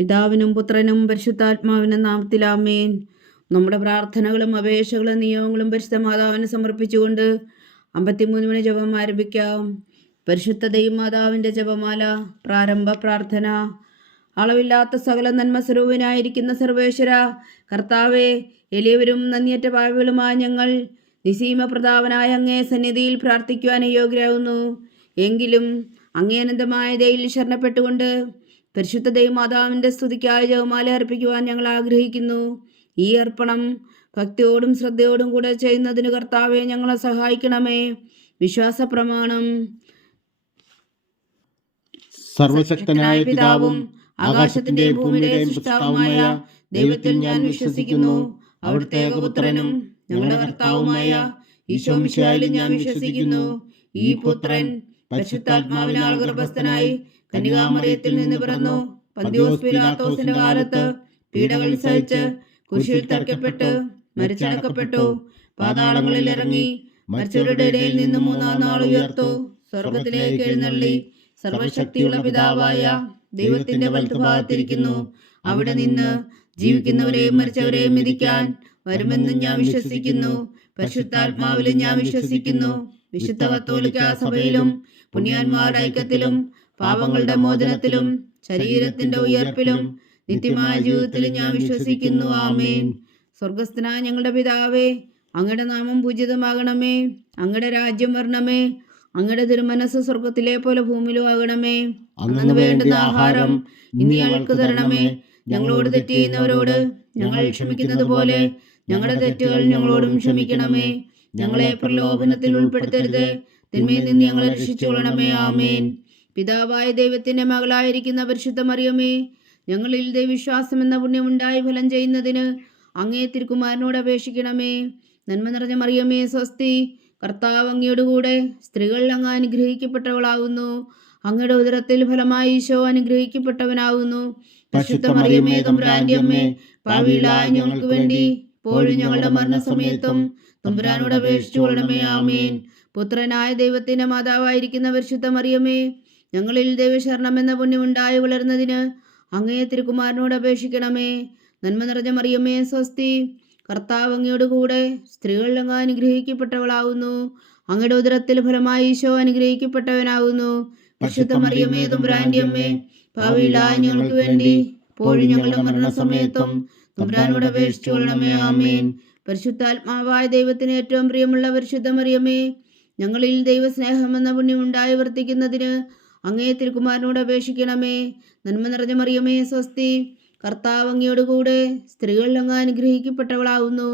പിതാവിനും പുത്രനും പരിശുദ്ധാത്മാവിനും നാമത്തിൽ ആമേൻ. നമ്മുടെ പ്രാർത്ഥനകളും അപേക്ഷകളും നിയോഗങ്ങളും പരിശുദ്ധ മാതാവിന് സമർപ്പിച്ചുകൊണ്ട് 53 മണി ജപം ആരംഭിക്കാം. പരിശുദ്ധ ദൈവമാതാവിൻ്റെ ജപമാല. പ്രാരംഭ പ്രാർത്ഥന. അളവില്ലാത്ത സകല നന്മ സ്വരൂപനായിരിക്കുന്ന സർവേശ്വര കർത്താവെ, എളിയവരും നന്ദിയറ്റ പാപികളുമായ ഞങ്ങൾ നിസീമ പ്രതാപനായ അങ്ങേ സന്നിധിയിൽ പ്രാർത്ഥിക്കുവാൻ യോഗ്യരാകുന്നു. എങ്കിലും അങ്ങേ അനന്തമായ ദയയിൽ ശരണപ്പെട്ടുകൊണ്ട് പരിശുദ്ധ ദൈവമാതാവിൻ്റെ സ്തുതിക്കായി ജപമാല അർപ്പിക്കുവാൻ ഞങ്ങൾ ആഗ്രഹിക്കുന്നു. ഈ അർപ്പണം ഭക്തിയോടും ശ്രദ്ധയോടും കൂടെ ചെയ്യുന്നതിന് കർത്താവെ ഞങ്ങളെ സഹായിക്കണമേ. വിശ്വാസ പ്രമാണം. സർവശക്തനായ പിതാവും ആകാശത്തിന്റെയും ഭൂമിയുടെയും സൃഷ്ടാവുമായ ദൈവത്തിൽ ഞാൻ വിശ്വസിക്കുന്നു. അവിടുത്തെ ഏകപുത്രനും ഞങ്ങളുടെ കർത്താവുമായ ഈശോ മിശിഹായിലും ഞാൻ വിശ്വസിക്കുന്നു. ഈ പുത്രൻ പരിശുദ്ധാത്മാവിനാൽ ഗർഭസ്ഥനായി കന്യകാമറിയത്തിൽ നിന്ന് പിറന്നു. പന്തിയോസ് പീലാത്തോസിന്റെ കാലത്ത് പീഡകൾ സഹിച്ച് കുരിശിൽ തറയ്ക്കപ്പെട്ട് മരിച്ചടക്കപ്പെട്ടു. പാതാളങ്ങളിൽ ഇറങ്ങി മരിച്ചവരുടെ ഇടയിൽ നിന്ന് 3-ാം നാൾ ഉയർത്തു. സ്വർഗത്തിലേക്ക് എഴുന്നള്ളി സർവശക്തിയുള്ള പിതാവായ ദൈവത്തിന്റെ വലത്തുഭാഗത്തിരിക്കുന്നു. അവിടെ നിന്ന് ജീവിക്കുന്നവരെയും മരിച്ചവരെയും വിധിക്കാൻ വരുമെന്നും ഞാൻ വിശ്വസിക്കുന്നു. പരിശുദ്ധാത്മാവിലും ഞാൻ വിശ്വസിക്കുന്നു. വിശുദ്ധ കത്തോലിക്കാ സഭയിലും പുണ്യാന്മാരുടെ ഐക്യത്തിലും പാപങ്ങളുടെ മോചനത്തിലും ശരീരത്തിന്റെ ഉയർപ്പിലും നിത്യമായ ജീവിതത്തിലും ഞാൻ വിശ്വസിക്കുന്നു. ആമേൻ. സ്വർഗസ്ഥനായ ഞങ്ങളുടെ പിതാവേ, അങ്ങയുടെ നാമം പൂജിതമാകണമേ. അങ്ങയുടെ രാജ്യം വരണമേ. അങ്ങയുടെ തിരുമനസ് സ്വർഗത്തിലെ പോലെ ഭൂമിയിലും ആകണമേ. അന്നു വേണ്ടുന്ന ആഹാരം ഇനി ഞങ്ങൾക്ക് തരണമേ. ഞങ്ങളോട് തെറ്റ് ചെയ്യുന്നവരോട് ഞങ്ങൾ ക്ഷമിക്കുന്നത് പോലെ ഞങ്ങളുടെ തെറ്റുകൾ ഞങ്ങളോടും ക്ഷമിക്കണമേ. ഞങ്ങളെ പ്രലോഭനത്തിൽ ഉൾപ്പെടുത്തരുത്, തിന്മയിൽ നിന്ന് ഞങ്ങളെ രക്ഷിച്ചുകൊള്ളണമേ. ആമേൻ. പിതാവായ ദൈവത്തിന്റെ മകളായിരിക്കുന്ന പരിശുദ്ധ മറിയമേ, ഞങ്ങളിൽ ദൈവവിശ്വാസം എന്ന പുണ്യമുണ്ടായി ഫലം ചെയ്യുന്നതിന് അങ്ങേ തിരുക്കുമാരനോട് അപേക്ഷിക്കണമേ. നന്മ നിറഞ്ഞ മറിയമേ, സ്വസ്തി. കർത്താവ് അങ്ങയോടുകൂടെ സ്ത്രീകൾ അങ്ങ് അനുഗ്രഹിക്കപ്പെട്ടവളാകുന്നു. അങ്ങയുടെ ഉദരത്തിൽ ഫലമായി ഈശോ അനുഗ്രഹിക്കപ്പെട്ടവനാകുന്നു. പരിശുദ്ധ മറിയമേ, തമ്പുരാന്റെ അമ്മേ, പാപികളായ ഞങ്ങൾക്ക് വേണ്ടി ഇപ്പോഴും ഞങ്ങളുടെ മരണസമയത്തും തമ്പുരാനോട് അപേക്ഷിച്ചുകൊള്ളണമേ. ആമേൻ. പുത്രനായ ദൈവത്തിന്റെ മാതാവായിരിക്കുന്ന പരിശുദ്ധ മറിയമേ, ഞങ്ങളിൽ ദൈവശരണം എന്ന പുണ്യമുണ്ടായി വളരുന്നതിന് അങ്ങേ തിരുക്കുമാരനോട് അപേക്ഷിക്കണമേ. നന്മ നിറഞ്ഞ മറിയമേ, സ്വസ്തി. കർത്താവ് അങ്ങയോട് കൂടെ സ്ത്രീകൾ അങ്ങ് അനുഗ്രഹിക്കപ്പെട്ടവളാകുന്നു. അങ്ങയുടെ ഉദരത്തിൽ ഫലമായി ഈശോ അനുഗ്രഹിക്കപ്പെട്ടവനാകുന്നു. പരിശുദ്ധ മറിയമേ, തമ്പുരാന്റെ അമ്മേ, പാപികളായ ഞങ്ങൾക്ക് വേണ്ടി ഇപ്പോഴും ഞങ്ങളുടെ മരണസമയത്തും തമ്പുരാനോട് അപേക്ഷിച്ചുകൊള്ളണമേ. ആമേൻ. പരിശുദ്ധാത്മാവായ ദൈവത്തിന് ഏറ്റവും പ്രിയമുള്ള പരിശുദ്ധ മറിയമേ, ഞങ്ങളിൽ ദൈവസ്നേഹം എന്ന പുണ്യമുണ്ടായി വർത്തിക്കുന്നതിന് അങ്ങേ തിരുക്കുമാരനോട് അപേക്ഷിക്കണമേ. നന്മ നിറഞ്ഞ മറിയമേ, സ്വസ്തി. കർത്താവ് അങ്ങയോട് കൂടെ സ്ത്രീകൾ അങ്ങ് അനുഗ്രഹിക്കപ്പെട്ടവളാകുന്നു.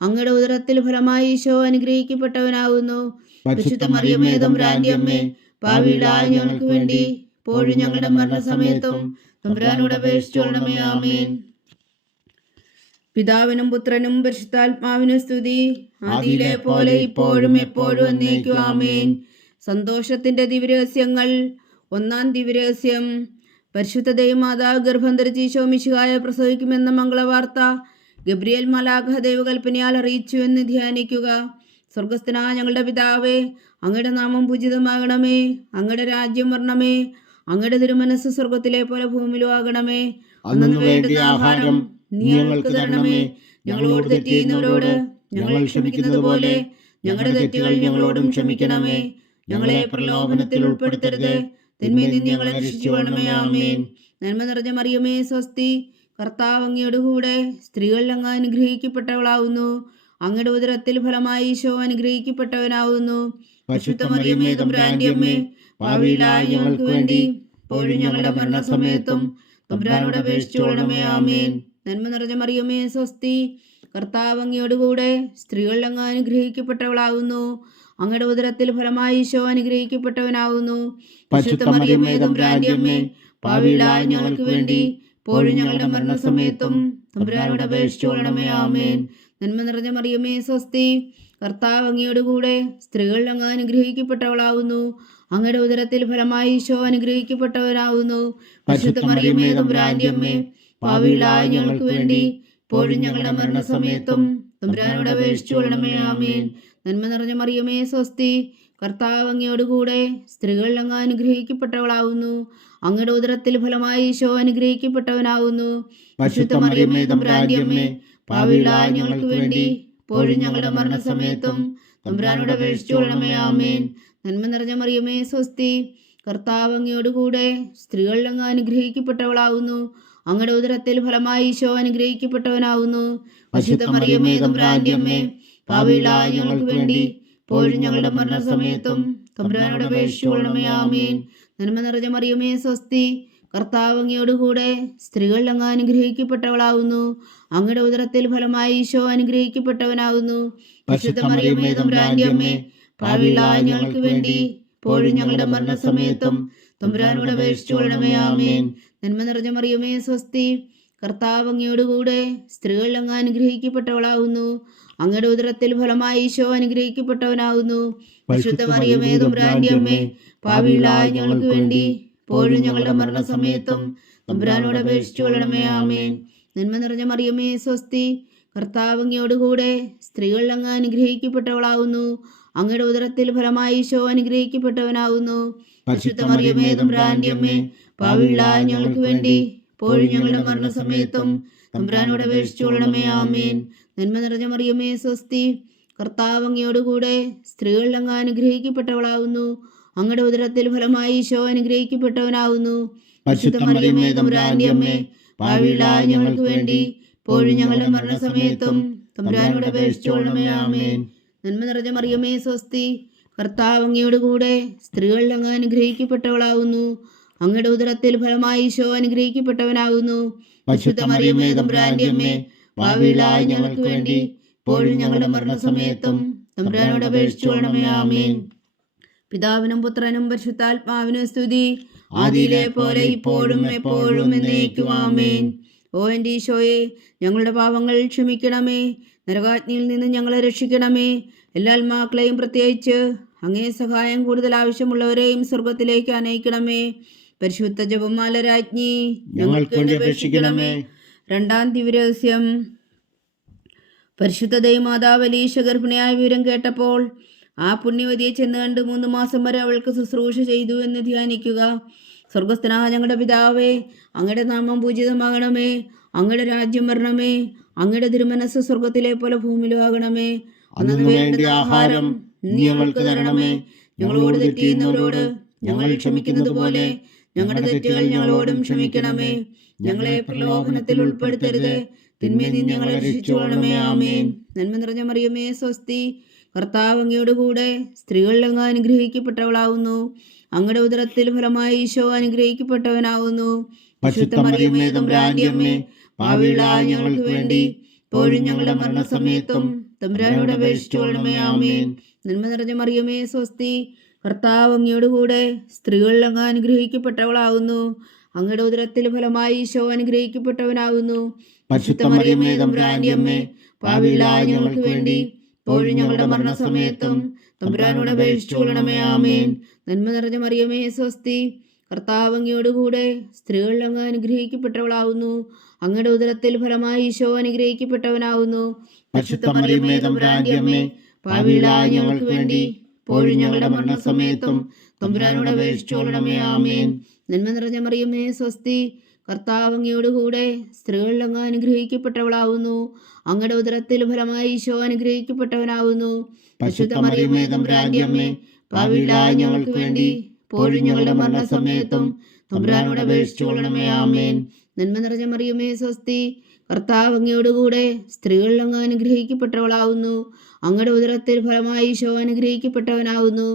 അങ്ങയുടെ ഉദരത്തിൽ ഫലമായി ഈശോ അനുഗ്രഹിക്കപ്പെട്ടവനാകുന്നു. പരിശുദ്ധ മറിയമേ, തമ്പുരാന്റെ അമ്മേ, പാപികളായ ഞങ്ങൾക്ക് വേണ്ടി ഇപ്പോഴും ഞങ്ങളുടെ മരണസമയത്തും തമ്പുരാനോട് അപേക്ഷിച്ചുകൊള്ളണമേ. ആമേൻ. പിതാവിനും പുത്രനും പരിശുദ്ധാത്മാവിനും സ്തുതി, ആദിയിലെ പോലെ ഇപ്പോഴും എപ്പോഴും എന്നേക്കും. ആമേൻ. സന്തോഷത്തിന്റെ ദിവ്യരഹസ്യങ്ങൾ. 1-ാം ദിവ്യരഹസ്യം. പരിശുദ്ധ ദൈവമാതാവ് ഗർഭം ധരിച്ച് ഈശോ മിശിഹായെ പ്രസവിക്കുമെന്ന മംഗളവാർത്ത ഗബ്രിയേൽ മാലാഖ ദൈവകൽപ്പനയാൽ അറിയിച്ചു എന്ന് ധ്യാനിക്കുക. സ്വർഗസ്ഥനായ ഞങ്ങളുടെ പിതാവേ, അങ്ങയുടെ നാമം പൂജിതമാകണമേ. അങ്ങയുടെ രാജ്യം വരണമേ. അങ്ങയുടെ തിരുമനസ് സ്വർഗത്തിലെ പോലെ ഭൂമിയിലും ആകണമേ. അന്നു വേണ്ടിയ ആഹാരം നീ ഞങ്ങൾക്ക് തരണമേ. ഞങ്ങളോട് തെറ്റ് ചെയ്യുന്നവരോട് ഞങ്ങൾ ക്ഷമിക്കുന്നത് പോലെ ഞങ്ങളുടെ തെറ്റുകൾ ഞങ്ങളോടും ക്ഷമിക്കണമേ. ഞങ്ങളെ പ്രലോഭനത്തിൽ ഉൾപ്പെടുത്തരുത്, തിന്മയിൽ നിന്ന് ഞങ്ങളെ രക്ഷിച്ചുകൊള്ളണമേ. ആമേൻ. നന്മ നിറഞ്ഞ മറിയമേ, സ്വസ്തി. കർത്താവ് അങ്ങയോട് കൂടെ സ്ത്രീകൾ അങ്ങ് അനുഗ്രഹിക്കപ്പെട്ടവളാകുന്നു. അങ്ങയുടെ ഉദരത്തിൽ ഫലമായി ഈശോ അനുഗ്രഹിക്കപ്പെട്ടവനാകുന്നു. പരിശുദ്ധ മറിയമേ, തമ്പുരാന്റെ അമ്മേ, പാപികളായ ഞങ്ങൾക്ക് വേണ്ടി ഇപ്പോഴും ഞങ്ങളുടെ മരണസമയത്തും തമ്പുരാനോട് അപേക്ഷിച്ചുകൊള്ളണമേ. ആമേൻ. നന്മ നിറഞ്ഞ മറിയമേ, സ്വസ്തി. കർത്താവ് അങ്ങയോട് കൂടെ സ്ത്രീകൾ അങ്ങ് അനുഗ്രഹിക്കപ്പെട്ടവളാകുന്നു. അങ്ങയുടെ ഉദരത്തിൽ ഫലമായി ഈശോ അനുഗ്രഹിക്കപ്പെട്ടവനാകുന്നു. പരിശുദ്ധ മറിയമേ, തമ്പുരാന്റെ അമ്മേ, പാപികളായ ഞങ്ങൾക്ക് വേണ്ടി ഇപ്പോഴും ഞങ്ങളുടെ മരണസമയത്തും തമ്പുരാനോട് അപേക്ഷിച്ചുകൊള്ളണമേ. ആമേൻ. നന്മ നിറഞ്ഞ മറിയമേ, സ്വസ്തി. കർത്താവ് അങ്ങയോട് കൂടെ സ്ത്രീകൾ അങ്ങ് അനുഗ്രഹിക്കപ്പെട്ടവളാകുന്നു. അങ്ങയുടെ ഉദരത്തിൽ ഫലമായി ഈശോ അനുഗ്രഹിക്കപ്പെട്ടവനാകുന്നു. പരിശുദ്ധ മറിയമേ, തമ്പുരാന്റെ അമ്മേ, പാപികളായ ഞങ്ങൾക്ക് വേണ്ടി ഇപ്പോഴും ഞങ്ങളുടെ മരണസമയത്തും തമ്പുരാനോട് അപേക്ഷിച്ചുകൊള്ളണമേ. ആമേൻ. നന്മ നിറഞ്ഞ മറിയമേ, സ്വസ്തി. കർത്താവ് അങ്ങയോട് കൂടെ സ്ത്രീകൾ അങ്ങ് അനുഗ്രഹിക്കപ്പെട്ടവളാകുന്നു. അങ്ങയുടെ ഉദരത്തിൽ ഫലമായി ഈശോ അനുഗ്രഹിക്കപ്പെട്ടവനാകുന്നു. പരിശുദ്ധ മറിയമേ തമ്പുരാന്റെ അമ്മേ, പാപികളായ ഞങ്ങൾക്ക് വേണ്ടി ഇപ്പോഴും ഞങ്ങളുടെ മരണസമയത്തും തമ്പുരാനോട് അപേക്ഷിച്ചുകൊള്ളണമേ. ആമേൻ. നന്മ നിറഞ്ഞ മറിയമേ സ്വസ്തി, കർത്താവ് അങ്ങയോടുകൂടെ സ്ത്രീകളിൽ അങ്ങ് അനുഗ്രഹിക്കപ്പെട്ടവളാകുന്നു. അങ്ങയുടെ ഉദരത്തിൽ ഫലമായി ഈശോ അനുഗ്രഹിക്കപ്പെട്ടവനാകുന്നു. പരിശുദ്ധ മറിയമേ തമ്പുരാന്റെ അമ്മേ, പാപികളായ ഞങ്ങൾക്ക് വേണ്ടി ഇപ്പോഴും ഞങ്ങളുടെ മരണസമയത്തും തമ്പുരാനോട് അപേക്ഷിച്ചുകൊള്ളണമേ. ആമേൻ. നന്മ നിറഞ്ഞ മറിയമേ സ്വസ്തി, കർത്താവ് അങ്ങയോടുകൂടെ സ്ത്രീകളിൽ അങ്ങ് അനുഗ്രഹിക്കപ്പെട്ടവളാകുന്നു. അങ്ങയുടെ ഉദരത്തിൽ ഫലമായി ഈശോ അനുഗ്രഹിക്കപ്പെട്ടവനാകുന്നു. പരിശുദ്ധ മറിയമേ തമ്പുരാന്റെ അമ്മേ, പാപികളായ ഞങ്ങൾക്ക് വേണ്ടി ഇപ്പോഴും ഞങ്ങളുടെ മരണസമയത്തും തമ്പുരാനോട് അപേക്ഷിച്ചുകൊള്ളണമേ. ആമേൻ. നന്മ നിറഞ്ഞ മറിയമേ സ്വസ്തി, കർത്താവ് അങ്ങയോടുകൂടെ സ്ത്രീകളിൽ അങ്ങ് അനുഗ്രഹിക്കപ്പെട്ടവളാകുന്നു. അങ്ങയുടെ ഉദരത്തിൽ ഫലമായി ഈശോ അനുഗ്രഹിക്കപ്പെട്ടവനാകുന്നു. പരിശുദ്ധ മറിയമേ തമ്പുരാന്റെ അമ്മേ, പാപികളായ ഞങ്ങൾക്ക് വേണ്ടി ഇപ്പോഴും ഞങ്ങളുടെ മരണസമയത്തും തമ്പുരാനോട് അപേക്ഷിച്ചുകൊള്ളണമേ. ആമേൻ. നന്മ നിറഞ്ഞ മറിയമേ സ്വസ്തി, കർത്താവ് അങ്ങയോടുകൂടെ സ്ത്രീകളിൽ അങ്ങ് അനുഗ്രഹിക്കപ്പെട്ടവളാകുന്നു. അങ്ങയുടെ ഉദരത്തിൽ ഫലമായി ഈശോ അനുഗ്രഹിക്കപ്പെട്ടവനാകുന്നു. പരിശുദ്ധ മറിയമേ തമ്പുരാന്റെ അമ്മേ, പാപികളായ ഞങ്ങൾക്ക് വേണ്ടി ഇപ്പോഴും ഞങ്ങളുടെ മരണസമയത്തും തമ്പുരാനോട് അപേക്ഷിച്ചുകൊള്ളണമേ. ആമേൻ. നന്മ നിറഞ്ഞ മറിയമേ സ്വസ്തി, കർത്താവ് അങ്ങയോടുകൂടെ സ്ത്രീകളിൽ അങ്ങ് അനുഗ്രഹിക്കപ്പെട്ടവളാകുന്നു. അങ്ങയുടെ ഉദരത്തിൽ ഫലമായി ഈശോ അനുഗ്രഹിക്കപ്പെട്ടവനാകുന്നു. പരിശുദ്ധ മറിയമേ തമ്പുരാന്റെ അമ്മേ, പാപികളായ ഞങ്ങൾക്ക് വേണ്ടി ഇപ്പോഴും ഞങ്ങളുടെ മരണസമയത്തും തമ്പുരാനോട് അപേക്ഷിച്ചുകൊള്ളണമേ. ആമേൻ. നന്മ നിറഞ്ഞ മറിയമേ സ്വസ്തി, കർത്താവ് അങ്ങയോടുകൂടെ സ്ത്രീകളിൽ അങ്ങ് അനുഗ്രഹിക്കപ്പെട്ടവളാകുന്നു. അങ്ങയുടെ ഉദരത്തിൽ ഫലമായി ഈശോ അനുഗ്രഹിക്കപ്പെട്ടവനാകുന്നു. പരിശുദ്ധ മറിയമേ തമ്പുരാന്റെ അമ്മേ, പാപികളായ ഞങ്ങൾക്ക് വേണ്ടി ഇപ്പോഴും ഞങ്ങളുടെ മരണസമയത്തും തമ്പുരാനോട് അപേക്ഷിച്ചുകൊള്ളണമേ. ആമേൻ. പിതാവിനും പുത്രനും പരിശുദ്ധാത്മാവിനും സ്തുതി, ആദിയിലെ പോലെ ഇപ്പോഴും എപ്പോഴും എന്നേക്കും. ആമേൻ. ഓ എൻ്റെ ഈശോയെ, ഞങ്ങളുടെ പാപങ്ങൾ ക്ഷമിക്കണമേ. നരകാഗ്നിയിൽ നിന്ന് ഞങ്ങളെ രക്ഷിക്കണമേ. എല്ലാ ആത്മാക്കളെയും, പ്രത്യേകിച്ച് അങ്ങേ സഹായം കൂടുതൽ ആവശ്യമുള്ളവരെയും സ്വർഗത്തിലേക്ക് അനയിക്കണമേ. പരിശുദ്ധ ജപമാല രാജ്ഞി, ഞങ്ങൾക്ക് വേണ്ടി അപേക്ഷിക്കണമേ. രണ്ടാം ദിവ്യരഹസ്യം. പരിശുദ്ധ ദൈവമാതാവ് എലീശ ഗർഭിണിയായ വിവരം കേട്ടപ്പോൾ ആ പുണ്യവതിയെ ചെന്ന് കണ്ട് 3 മാസം വരെ അവൾക്ക് ശുശ്രൂഷ ചെയ്തു എന്ന് ധ്യാനിക്കുക. സ്വർഗസ്ഥനായ ഞങ്ങളുടെ പിതാവേ, അങ്ങയുടെ നാമം പൂജിതമാകണമേ. അങ്ങയുടെ രാജ്യം വരണമേ. അങ്ങയുടെ തിരുമനസ് സ്വർഗത്തിലെ പോലെ ഭൂമിയിലും ആകണമേ. അന്നു വേണ്ട ആഹാരം നീ ഞങ്ങൾക്ക് തരണമേ. ഞങ്ങളോട് തെറ്റ് ചെയ്യുന്നവരോട് ഞങ്ങൾ ക്ഷമിക്കുന്നത് പോലെ ഞങ്ങളുടെ തെറ്റുകൾ ഞങ്ങളോടും ക്ഷമിക്കണമേ. ഞങ്ങളെ പ്രലോഭനത്തിൽ ഉൾപ്പെടുത്തരുത്, തിന്മയിൽ നിന്ന് ഞങ്ങളെ രക്ഷിച്ചുകൊള്ളണമേ. ആമേൻ. നന്മ നിറഞ്ഞ മറിയമേ സ്വസ്തി, കർത്താവ് അങ്ങയോടുകൂടെ സ്ത്രീകളിൽ അങ്ങ് അനുഗ്രഹിക്കപ്പെട്ടവളാകുന്നു. അങ്ങയുടെ ഉദരത്തിൽ ഫലമായി ഈശോ അനുഗ്രഹിക്കപ്പെട്ടവനാകുന്നു. പരിശുദ്ധ മറിയമേ തമ്പുരാന്റെ അമ്മേ, പാപികളായ ഞങ്ങൾക്ക് വേണ്ടി ഇപ്പോഴും ഞങ്ങളുടെ മരണസമയത്തും തമ്പുരാനോട് അപേക്ഷിച്ചുകൊള്ളണമേ. ആമേൻ. നന്മ നിറഞ്ഞ മറിയമേ സ്വസ്തി, കർത്താവ് അങ്ങയോടുകൂടെ സ്ത്രീകളിൽ അങ്ങ് അനുഗ്രഹിക്കപ്പെട്ടവളാകുന്നു. അങ്ങയുടെ ഉദരത്തിൽ ഫലമായി ഈശോ അനുഗ്രഹിക്കപ്പെട്ടവനാകുന്നു. പരിശുദ്ധ മറിയമേ തമ്പുരാന്റെ അമ്മേ, പാപികളായ ഞങ്ങൾക്ക് വേണ്ടി ഇപ്പോഴും ഞങ്ങളുടെ മരണസമയത്തും തമ്പുരാനോട് അപേക്ഷിച്ചുകൊള്ളണമേ. ആമേൻ. നന്മ നിറഞ്ഞ മറിയമേ സ്വസ്തി, കർത്താവ് അങ്ങയോടുകൂടെ സ്ത്രീകളിൽ അങ്ങ് അനുഗ്രഹിക്കപ്പെട്ടവളാകുന്നു. അങ്ങയുടെ ഉദരത്തിൽ ഫലമായി ഈശോ അനുഗ്രഹിക്കപ്പെട്ടവനാകുന്നു. പരിശുദ്ധ മറിയമേ തമ്പുരാന്റെ അമ്മേ, പാപികളായ ഞങ്ങൾക്ക് വേണ്ടി ഇപ്പോഴും ഞങ്ങളുടെ മരണസമയത്തും തമ്പുരാനോട് അപേക്ഷിച്ചുകൊള്ളണമേ. ആമേൻ. നന്മ നിറഞ്ഞ മറിയമേ സ്വസ്തി, കർത്താവ് അങ്ങയോടുകൂടെ സ്ത്രീകളിൽ അങ്ങ് അനുഗ്രഹിക്കപ്പെട്ടവളാകുന്നു. അങ്ങയുടെ ഉദരത്തിൽ ഫലമായി ഈശോ അനുഗ്രഹിക്കപ്പെട്ടവനാകുന്നു. പരിശുദ്ധ മറിയമേ തമ്പുരാന്റെ അമ്മേ, പാപികളായ ഞങ്ങൾക്ക് വേണ്ടി ഇപ്പോഴും ഞങ്ങളുടെ മരണസമയത്തും തമ്പുരാനോട് അപേക്ഷിച്ചുകൊള്ളണമേ. ആമേൻ. നന്മ നിറഞ്ഞ മറിയമേ സ്വസ്തി, കർത്താവ് അങ്ങയോടുകൂടെ സ്ത്രീകളിൽ അങ്ങ് അനുഗ്രഹിക്കപ്പെട്ടവളാകുന്നു. അങ്ങയുടെ ഉദരത്തിൽ ഫലമായി ഈശോ അനുഗ്രഹിക്കപ്പെട്ടവനാകുന്നു.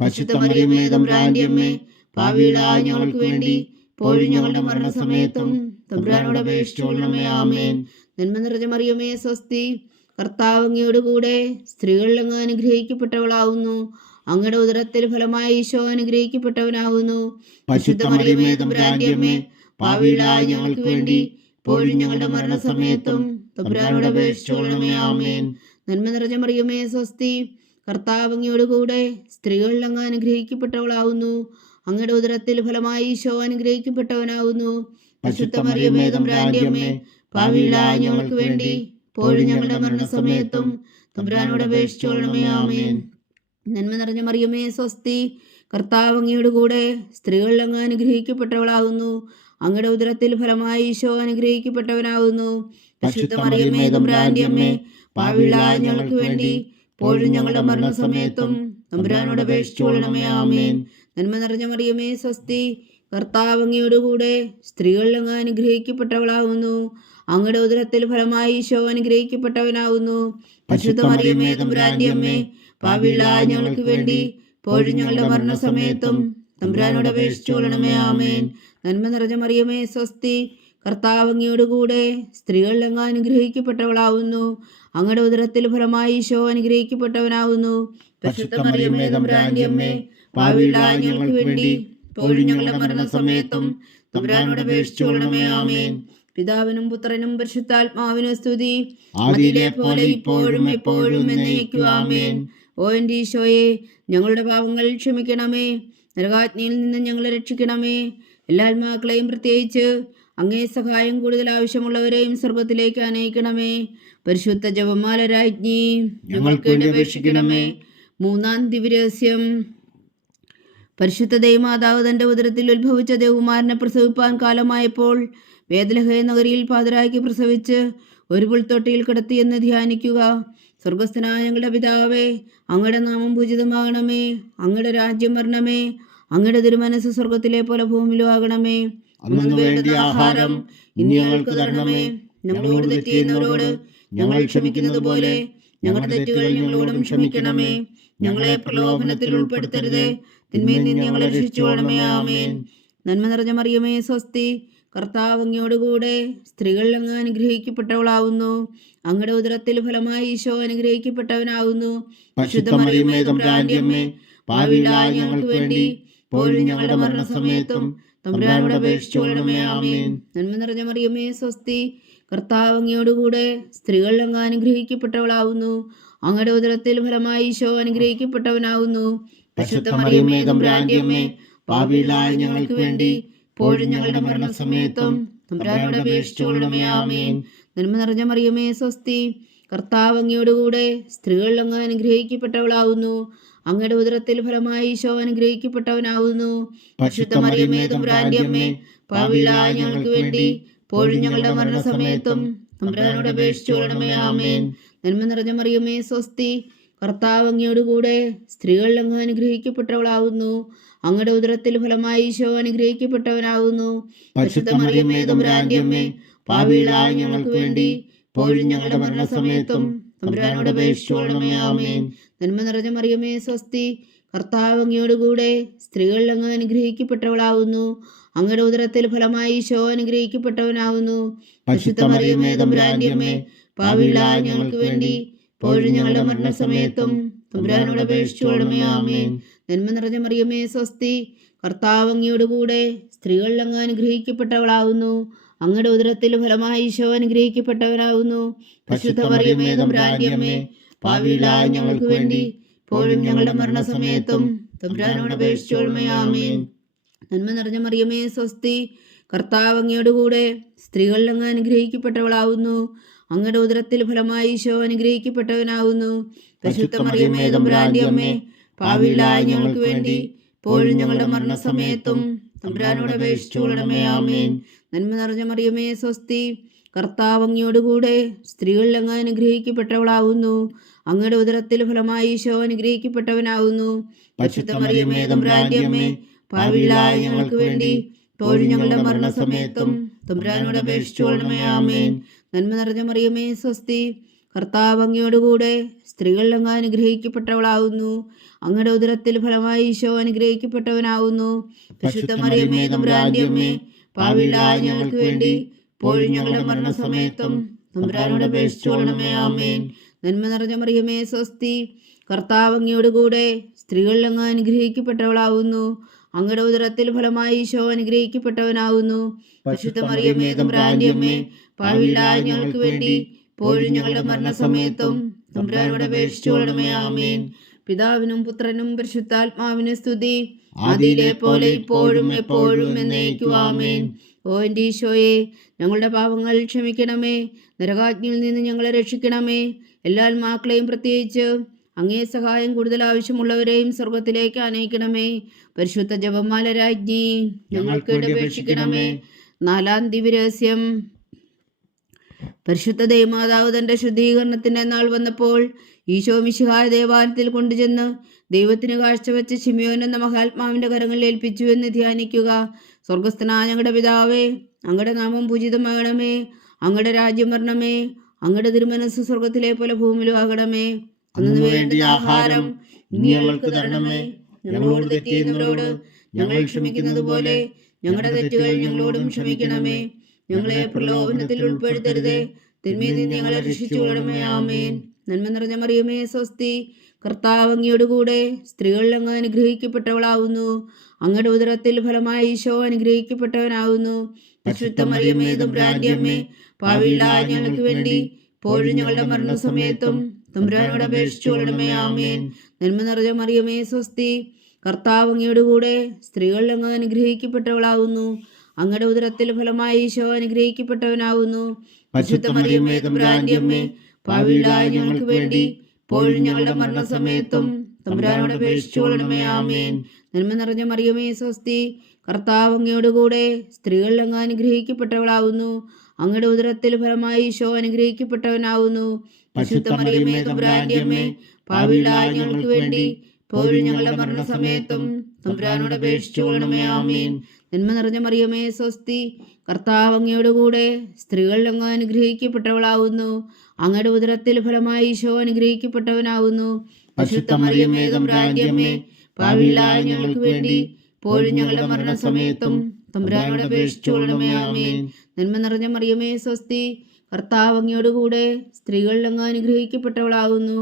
പരിശുദ്ധ മറിയമേ തമ്പുരാന്റെ അമ്മേ, പാപികളായ ഞങ്ങൾക്ക് വേണ്ടി ഇപ്പോഴും ഞങ്ങളുടെ മരണസമയത്തും തമ്പുരാനോട് അപേക്ഷിച്ചുകൊള്ളണമേ. ആമേൻ. നന്മ നിറഞ്ഞ മറിയമേ സ്വസ്തി, കർത്താവ് അങ്ങയോടുകൂടെ സ്ത്രീകളിൽ അങ്ങ് അനുഗ്രഹിക്കപ്പെട്ടവളാകുന്നു. അങ്ങയുടെ ഉദരത്തിൽ ഫലമായി ഈശോ അനുഗ്രഹിക്കപ്പെട്ടവനാകുന്നു. പരിശുദ്ധ മറിയമേ തമ്പുരാന്റെ അമ്മേ, പാപികളായ ഞങ്ങൾക്ക് വേണ്ടി ഇപ്പോഴും ഞങ്ങളുടെ മരണസമയത്തും തമ്പുരാനോട് അപേക്ഷിച്ചുകൊള്ളണമേ. ആമേൻ. നന്മ നിറഞ്ഞ മറിയമേ സ്വസ്തി, കർത്താവ് അങ്ങയോടുകൂടെ സ്ത്രീകളിൽ അങ്ങ് അനുഗ്രഹിക്കപ്പെട്ടവളാകുന്നു. അങ്ങയുടെ ഉദരത്തിൽ ഫലമായി ഈശോ അനുഗ്രഹിക്കപ്പെട്ടവനാകുന്നു. പരിശുദ്ധ മറിയമേ തമ്പുരാന്റെ അമ്മേ, പാപികളായ ഞങ്ങൾക്ക് വേണ്ടി ഇപ്പോഴും ഞങ്ങളുടെ മരണസമയത്തും തമ്പുരാനോട് അപേക്ഷിച്ചുകൊള്ളണമേ. ആമേൻ. നന്മ നിറഞ്ഞ മറിയമേ സ്വസ്തി, കർത്താവ് അങ്ങയുടെ കൂടെ സ്ത്രീകളിൽ അങ്ങ് അനുഗ്രഹിക്കപ്പെട്ടവളാകുന്നു. അങ്ങയുടെ ഉദരത്തിൽ ഫലമായി ഈശോ അനുഗ്രഹിക്കപ്പെട്ടവനാകുന്നു. പരിശുദ്ധ മറിയമേ തമ്പുരാന്റെ അമ്മേ, പാപികളായ ഞങ്ങൾക്ക് വേണ്ടി ഇപ്പോഴും ഞങ്ങളുടെ മരണസമയത്തും തമ്പുരാനോട് അപേക്ഷിച്ചുകൊള്ളണമേ. ആമേൻ. നന്മ നിറഞ്ഞ മറിയമേ സ്വസ്തി, കർത്താവ് അങ്ങയുടെ കൂടെ സ്ത്രീകളിൽ അങ്ങ് അനുഗ്രഹിക്കപ്പെട്ടവളാകുന്നു. അങ്ങയുടെ ഉദരത്തിൽ ഫലമായി ഈശോ അനുഗ്രഹിക്കപ്പെട്ടവനാകുന്നു. പരിശുദ്ധ മറിയമേ തമ്പുരാന്റെ അമ്മേ, പാപികളായ ഞങ്ങൾക്ക് വേണ്ടി ഇപ്പോഴും ഞങ്ങളുടെ മരണസമയത്തും തമ്പുരാനോട് അപേക്ഷിച്ചുകൊള്ളണമേ. ആമേൻ. നന്മ നിറഞ്ഞ മറിയമേ സ്വസ്തി, കർത്താവ് അങ്ങയുടെ കൂടെ സ്ത്രീകളിൽ അങ്ങ് അനുഗ്രഹിക്കപ്പെട്ടവളാകുന്നു. അങ്ങയുടെ ഉദരത്തിൽ ഫലമായി ഈശോ അനുഗ്രഹിക്കപ്പെട്ടവനാകുന്നു. പരിശുദ്ധ മറിയമേ തമ്പുരാന്റെ അമ്മേ, പാപികളായ ഞങ്ങൾക്ക് വേണ്ടി ഇപ്പോഴും ഞങ്ങളുടെ മരണസമയത്തും തമ്പുരാനോട് അപേക്ഷിച്ചുകൊള്ളണമേ. ആമേൻ. പിതാവിനും പുത്രനും പരിശുദ്ധാത്മാവിനും സ്തുതി, ആദിയിലെ പോലെ ഇപ്പോഴും എപ്പോഴും എന്നേക്കും. ആമേൻ. ഓ എൻ്റെ ഈശോയെ, ഞങ്ങളുടെ പാപങ്ങൾ ക്ഷമിക്കണമേ, നരകാഗ്നിയിൽ നിന്ന് ഞങ്ങളെ രക്ഷിക്കണമേ. എല്ലാ ആത്മാക്കളെയും, പ്രത്യേകിച്ച് അങ്ങേ സഹായം കൂടുതൽ ആവശ്യമുള്ളവരെയും സ്വർഗത്തിലേക്ക് അനയിക്കണമേ. പരിശുദ്ധ ജപമാല രാജ്ഞി, ഞങ്ങൾക്ക് വേണ്ടി അപേക്ഷിക്കണമേ. മൂന്നാം ദിവ്യരഹസ്യം. പരിശുദ്ധ ദൈവമാതാവ് തൻ്റെ ഉദരത്തിൽ ഉത്ഭവിച്ച ദേവകുമാരനെ പ്രസവിപ്പാൻ കാലമായപ്പോൾ വേദലഹയ നഗരിയിൽ പാതിരായ്ക്ക് പ്രസവിച്ച് ഒരു പുൽത്തൊട്ടിയിൽ കിടത്തിയെന്ന് ധ്യാനിക്കുക. സ്വർഗസ്ഥനായ ഞങ്ങളുടെ പിതാവേ, അങ്ങയുടെ നാമം പൂജിതമാകണമേ. അങ്ങയുടെ രാജ്യം വരണമേ. അങ്ങയുടെ തിരുമനസ് സ്വർഗത്തിലെ പോലെ ഭൂമിയിലും ആകണമേ. അന്നു വേണ്ട ആഹാരം ഇനി ഞങ്ങൾക്ക് തരണമേ. ഞങ്ങളോട് തെറ്റ് ചെയ്യുന്നവരോട് ഞങ്ങൾ ക്ഷമിക്കുന്നത് പോലെ ഞങ്ങളുടെ തെറ്റുകൾ ഞങ്ങളോടും ക്ഷമിക്കണമേ. ഞങ്ങളെ പ്രലോഭനത്തിൽ ഉൾപ്പെടുത്തരുതേ, തിന്മയിൽ നിന്ന് ഞങ്ങളെ രക്ഷിച്ചുകൊള്ളണമേ. ആമേൻ. നന്മ നിറഞ്ഞ മറിയമേ സ്വസ്തി, കർത്താവ് അങ്ങയോടുകൂടെ സ്ത്രീകളിൽ അങ്ങ് അനുഗ്രഹിക്കപ്പെട്ടവളാവുന്നു. അങ്ങയുടെ ഉദരത്തിൽ ഫലമായി ഈശോ അനുഗ്രഹിക്കപ്പെട്ടവനാകുന്നു. പരിശുദ്ധ മറിയമേ തമ്പുരാന്റെ അമ്മേ, പാപികളായ ഞങ്ങൾക്ക് വേണ്ടി ഇപ്പോഴും ഞങ്ങളുടെ മരണസമയത്തും തമ്പുരാനോട് അപേക്ഷിച്ചുകൊള്ളണമേ. ആമേൻ. നന്മ നിറഞ്ഞ മറിയമേ സ്വസ്തി, കർത്താവ് അങ്ങയോടുകൂടെ സ്ത്രീകളിൽ അങ്ങ് അനുഗ്രഹിക്കപ്പെട്ടവളാവുന്നു. അങ്ങയുടെ ഉദരത്തിൽ ഫലമായി ഈശോ അനുഗ്രഹിക്കപ്പെട്ടവനാകുന്നു. പരിശുദ്ധ മറിയമേ തമ്പുരാന്റെ അമ്മേ, പാപികളായ ഞങ്ങൾക്ക് വേണ്ടി ഇപ്പോഴും ഞങ്ങളുടെ മരണസമയത്തും തമ്പുരാനോട് അപേക്ഷിച്ചുകൊള്ളണമേ. ആമേൻ. നന്മ നിറഞ്ഞ മറിയമേ സ്വസ്തി, കർത്താവ് അങ്ങയോടുകൂടെ സ്ത്രീകളിൽ അങ്ങ് അനുഗ്രഹിക്കപ്പെട്ടവളാവുന്നു. അങ്ങയുടെ ഉദരത്തിൽ ഫലമായി ഈശോ അനുഗ്രഹിക്കപ്പെട്ടവനാവുന്നു. പരിശുദ്ധ മറിയമേ തമ്പുരാന്റെ അമ്മേ, പാപികളായ ഞങ്ങൾക്ക് വേണ്ടി ഇപ്പോഴും ഞങ്ങളുടെ മരണസമയത്തും തമ്പുരാനോട് അപേക്ഷിച്ചുകൊള്ളണമേ. ആമേൻ. നന്മ നിറഞ്ഞ മറിയമേ സ്വസ്തി, കർത്താവ് അങ്ങയോടുകൂടെ സ്ത്രീകളിൽ അങ്ങ് അനുഗ്രഹിക്കപ്പെട്ടവളാവുന്നു. അങ്ങയുടെ ഉദരത്തിൽ ഫലമായി ഈശോ അനുഗ്രഹിക്കപ്പെട്ടവനാകുന്നു. പരിശുദ്ധ മറിയമേ തമ്പുരാന്റെ അമ്മേ, പാപികളായ ഞങ്ങൾക്ക് വേണ്ടി ഇപ്പോഴും ഞങ്ങളുടെ മരണസമയത്തും തമ്പുരാനോട് അപേക്ഷിച്ചുകൊള്ളണമേ. ആമേൻ. നന്മ നിറഞ്ഞ മറിയമേ സ്വസ്തി, കർത്താവ് അങ്ങയോടുകൂടെ സ്ത്രീകളിൽ അങ്ങ് അനുഗ്രഹിക്കപ്പെട്ടവളാവുന്നു. അങ്ങയുടെ ഉദരത്തിൽ ഫലമായി ഈശോ അനുഗ്രഹിക്കപ്പെട്ടവനാകുന്നു. പരിശുദ്ധ മറിയമേ തമ്പുരാന്റെ അമ്മേ, പാപികളായ ഞങ്ങൾക്ക് വേണ്ടി ഇപ്പോഴും ഞങ്ങളുടെ മരണസമയത്തും തമ്പുരാനോട് അപേക്ഷിച്ചുകൊള്ളണമേ. ആമേൻ. നന്മ നിറഞ്ഞ മറിയമേ സ്വസ്തി, കർത്താവ് അങ്ങയോടുകൂടെ സ്ത്രീകളിൽ അങ്ങ് അനുഗ്രഹിക്കപ്പെട്ടവളാവുന്നു. അങ്ങയുടെ ഉദരത്തിൽ ഫലമായി ഈശോ അനുഗ്രഹിക്കപ്പെട്ടവനാകുന്നു. പരിശുദ്ധ മറിയമേ തമ്പുരാന്റെ അമ്മേ, പാപികളായ ഞങ്ങൾക്ക് വേണ്ടി ഇപ്പോഴും ഞങ്ങളുടെ മരണസമയത്തും തമ്പുരാനോട് അപേക്ഷിച്ചുകൊള്ളണമേ. ആമേൻ. നന്മ നിറഞ്ഞ മറിയമേ സ്വസ്തി, കർത്താവ് അങ്ങയോടുകൂടെ സ്ത്രീകളിൽ അങ്ങ് അനുഗ്രഹിക്കപ്പെട്ടവളാവുന്നു. അങ്ങയുടെ ഉദരത്തിൽ ഫലമായി ഈശോ അനുഗ്രഹിക്കപ്പെട്ടവനാകുന്നു. പരിശുദ്ധ മറിയമേ തമ്പുരാന്റെ അമ്മേ, പാപികളായ ഞങ്ങൾക്ക് വേണ്ടി ഇപ്പോഴും ഞങ്ങളുടെ മരണസമയത്തും തമ്പുരാനോട് അപേക്ഷിച്ചുകൊള്ളണമേ. ആമേൻ. നന്മ നിറഞ്ഞ മറിയമേ സ്വസ്തി, കർത്താവ് അങ്ങയോടുകൂടെ സ്ത്രീകളിൽ അങ്ങ് അനുഗ്രഹിക്കപ്പെട്ടവളാവുന്നു. അങ്ങയുടെ ഉദരത്തിൽ ഫലമായി ഈശോ അനുഗ്രഹിക്കപ്പെട്ടവനാകുന്നു. പരിശുദ്ധ മറിയമേ തമ്പുരാന്റെ അമ്മേ, പാപികളായ ഞങ്ങൾക്ക് വേണ്ടി ഇപ്പോഴും ഞങ്ങളുടെ മരണസമയത്തും തമ്പുരാനോട് അപേക്ഷിച്ചുകൊള്ളണമേ. ആമേൻ. നന്മ നിറഞ്ഞ മറിയമേ സ്വസ്തി, കർത്താവ് അങ്ങയോടുകൂടെ സ്ത്രീകളിൽ അങ്ങ് അനുഗ്രഹിക്കപ്പെട്ടവളാവുന്നു. അങ്ങയുടെ ഉദരത്തിൽ ഫലമായി ഈശോ അനുഗ്രഹിക്കപ്പെട്ടവനാകുന്നു. പരിശുദ്ധ മറിയമേ തമ്പുരാന്റെ അമ്മേ, പാപികളായ ഞങ്ങൾക്ക് വേണ്ടി ഇപ്പോഴും ഞങ്ങളുടെ മരണസമയത്തും തമ്പുരാനോട് അപേക്ഷിച്ചുകൊള്ളണമേ. ആമേൻ. നന്മ നിറഞ്ഞ മറിയമേ സ്വസ്തി, കർത്താവ് അങ്ങയോടുകൂടെ സ്ത്രീകളിൽ അങ്ങ് അനുഗ്രഹിക്കപ്പെട്ടവളാവുന്നു. അങ്ങയുടെ ഉദരത്തിൽ ഫലമായി ഈശോ അനുഗ്രഹിക്കപ്പെട്ടവനാകുന്നു. പരിശുദ്ധ മറിയമേ തമ്പുരാന്റെ അമ്മേ, പാപികളായ ഞങ്ങൾക്ക് വേണ്ടി ഇപ്പോഴും ഞങ്ങളുടെ മരണസമയത്തും തമ്പുരാനോട് അപേക്ഷിച്ചുകൊള്ളണമേ. ആമേൻ. പിതാവിനും പുത്രനും പരിശുദ്ധാത്മാവിനും സ്തുതി, ആദിയിലെ പോലെ ഇപ്പോഴും എപ്പോഴും എന്നേക്കും. ആമേൻ. ഓ എൻ്റെ ഈശോയെ, ഞങ്ങളുടെ പാപങ്ങൾ ക്ഷമിക്കണമേ, നരകാഗ്നിയിൽ നിന്ന് ഞങ്ങളെ രക്ഷിക്കണമേ. എല്ലാ ആത്മാക്കളെയും, പ്രത്യേകിച്ച് അങ്ങേ സഹായം കൂടുതൽ ആവശ്യമുള്ളവരെയും സ്വർഗത്തിലേക്ക് അനയിക്കണമേ. പരിശുദ്ധ ജപമാല രാജ്ഞി, ഞങ്ങൾക്ക് വേണ്ടി അപേക്ഷിക്കണമേ. 4-ാം ദിവ്യരഹസ്യം. പരിശുദ്ധ ദൈവമാതാവ് തന്റെ ശുദ്ധീകരണത്തിന്റെ നാൾ വന്നപ്പോൾ ഈശോ മിശിഹായ ദേവാലയത്തിൽ കൊണ്ടുചെന്ന് ദൈവത്തിന് കാഴ്ചവെച്ച് ശിമിയോൻ എന്ന മഹാത്മാവിന്റെ കരങ്ങളിൽ ഏൽപ്പിച്ചു എന്ന് ധ്യാനിക്കുക. സ്വർഗസ്ഥനായ ഞങ്ങളുടെ പിതാവേ, അങ്ങയുടെ നാമം പൂജിതമാകണമേ. അങ്ങയുടെ രാജ്യം വരണമേ. അങ്ങയുടെ തിരുമനസ് സ്വർഗത്തിലെ പോലെ ഭൂമിയിലും ആകണമേ. അന്നു വേണ്ട ആഹാരം ഇനി ഞങ്ങൾക്ക് തരണമേ. ഞങ്ങളോട് തെറ്റ് ചെയ്യുന്നവരോട് ഞങ്ങൾ ക്ഷമിക്കുന്നത് പോലെ ഞങ്ങളുടെ തെറ്റുകൾ ഞങ്ങളോടും ക്ഷമിക്കണമേ. ഞങ്ങളെ പ്രലോഭനത്തിൽ ഉൾപ്പെടുത്തരുതേ, തിന്മയിൽ നിന്ന് ഞങ്ങളെ രക്ഷിച്ചുകൊള്ളണമേ. ആമേൻ. നന്മ നിറഞ്ഞ മറിയമേ, സ്വസ്തി. കർത്താവ് അങ്ങയോട് കൂടെ സ്ത്രീകളിൽ അങ്ങ് അനുഗ്രഹിക്കപ്പെട്ടവളാവുന്നു. അങ്ങയുടെ ഉദരത്തിൽ ഫലമായി ഈശോ അനുഗ്രഹിക്കപ്പെട്ടവനാവുന്നു. പരിശുദ്ധ മറിയമേ, തമ്പുരാന്റെ അമ്മേ, പാപികളായ ഞങ്ങൾക്ക് വേണ്ടി ഇപ്പോഴും ഞങ്ങളുടെ മരണസമയത്തും തമ്പുരാനോട് അപേക്ഷിച്ചുകൊള്ളണമേ. ആമേൻ. നന്മ നിറഞ്ഞ മറിയമേ, സ്വസ്തി. കർത്താവ് അങ്ങയോട് കൂടെ സ്ത്രീകളിൽ അങ്ങ് അനുഗ്രഹിക്കപ്പെട്ടവളാവുന്നു. അങ്ങയുടെ ഉദരത്തിൽ ഫലമായി ഈശോ അനുഗ്രഹിക്കപ്പെട്ടവനാവുന്നു. പരിശുദ്ധ മറിയമേ, തമ്പുരാന്റെ അമ്മേ, പാപികളായ ഞങ്ങൾക്ക് വേണ്ടി ഇപ്പോഴും ഞങ്ങളുടെ മരണസമയത്തും തമ്പുരാനോട് അപേക്ഷിച്ചുകൊള്ളണമേ. ആമേൻ. നന്മ നിറഞ്ഞ മറിയമേ, സ്വസ്തി. കർത്താവ് അങ്ങയോട് കൂടെ സ്ത്രീകളിൽ അങ്ങ് അനുഗ്രഹിക്കപ്പെട്ടവളാവുന്നു. അങ്ങയുടെ ഉദരത്തിൽ ഫലമായി ഈശോ അനുഗ്രഹിക്കപ്പെട്ടവനാവുന്നു. പരിശുദ്ധ മറിയമേ, തമ്പുരാന്റെ അമ്മേ, പാപികളായ ഞങ്ങൾക്ക് വേണ്ടി ഇപ്പോഴും ഞങ്ങളുടെ മരണസമയത്തും തമ്പുരാനോട് അപേക്ഷിച്ചുകൊള്ളണമേ. ആമേൻ. നന്മ നിറഞ്ഞ മറിയമേ, സ്വസ്തി. കർത്താവ് അങ്ങയോട് കൂടെ സ്ത്രീകളിൽ അങ്ങ് അനുഗ്രഹിക്കപ്പെട്ടവളാവുന്നു. അങ്ങയുടെ ഉദരത്തിൽ ഫലമായി ഈശോ അനുഗ്രഹിക്കപ്പെട്ടവനാവുന്നു. പരിശുദ്ധ മറിയമേ, തമ്പുരാന്റെ അമ്മേ, പാപികളായ ഞങ്ങൾക്ക് വേണ്ടി ഇപ്പോഴും ഞങ്ങളുടെ മരണസമയത്തും തമ്പുരാനോട് അപേക്ഷിച്ചുകൊള്ളണമേ. ആമേൻ. നന്മ നിറഞ്ഞ മറിയമേ, സ്വസ്തി. കർത്താവ് അങ്ങയോട് കൂടെ സ്ത്രീകളിൽ അങ്ങ് അനുഗ്രഹിക്കപ്പെട്ടവളാവുന്നു.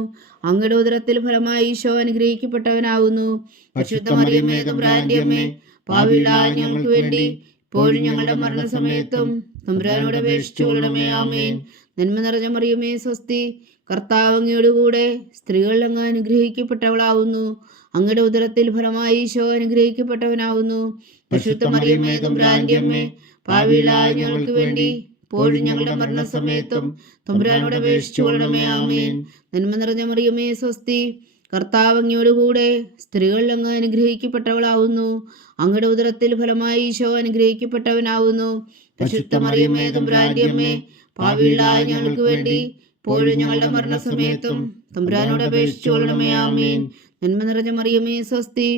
അങ്ങയുടെ ഉദരത്തിൽ ഫലമായി ഈശോ അനുഗ്രഹിക്കപ്പെട്ടവനാവുന്നു. പരിശുദ്ധ മറിയമേ, തമ്പുരാന്റെ അമ്മേ, പാപികളായ ഞങ്ങൾക്ക് വേണ്ടി ഇപ്പോഴും ഞങ്ങളുടെ മരണസമയത്തും തമ്പുരാനോട് അപേക്ഷിച്ചുകൊള്ളണമേ. ആമേൻ. നന്മ നിറഞ്ഞ മറിയമേ, സ്വസ്തി. കർത്താവ് അങ്ങയോട് കൂടെ സ്ത്രീകളിൽ അങ്ങ് അനുഗ്രഹിക്കപ്പെട്ടവളാവുന്നു. അങ്ങയുടെ ഉദരത്തിൽ ഫലമായി ഈശോ അനുഗ്രഹിക്കപ്പെട്ടവനാവുന്നു. പരിശുദ്ധ മറിയമേ, തമ്പുരാന്റെ അമ്മേ, പാപികളായ ഞങ്ങൾക്ക് വേണ്ടി ഇപ്പോഴും ഞങ്ങളുടെ മരണസമയത്തും തമ്പുരാനോട് അപേക്ഷിച്ചുകൊള്ളണമേ. ആമേൻ. നന്മ നിറഞ്ഞ മറിയമേ, സ്വസ്തി. കർത്താവ് അങ്ങയോട് കൂടെ സ്ത്രീകളിൽ അങ്ങ് അനുഗ്രഹിക്കപ്പെട്ടവളാവുന്നു. അങ്ങയുടെ ഉദരത്തിൽ ഫലമായി ഈശോ അനുഗ്രഹിക്കപ്പെട്ടവനാവുന്നു. പരിശുദ്ധ മറിയമേ, തമ്പുരാന്റെ അമ്മേ, പാപികളായ ഞങ്ങൾക്ക് വേണ്ടി ഇപ്പോഴും ഞങ്ങളുടെ മരണസമയത്തും തമ്പുരാനോട് അപേക്ഷിച്ചുകൊള്ളണമേ. ആമേൻ. നന്മ നിറഞ്ഞ മറിയമേ, സ്വസ്തി.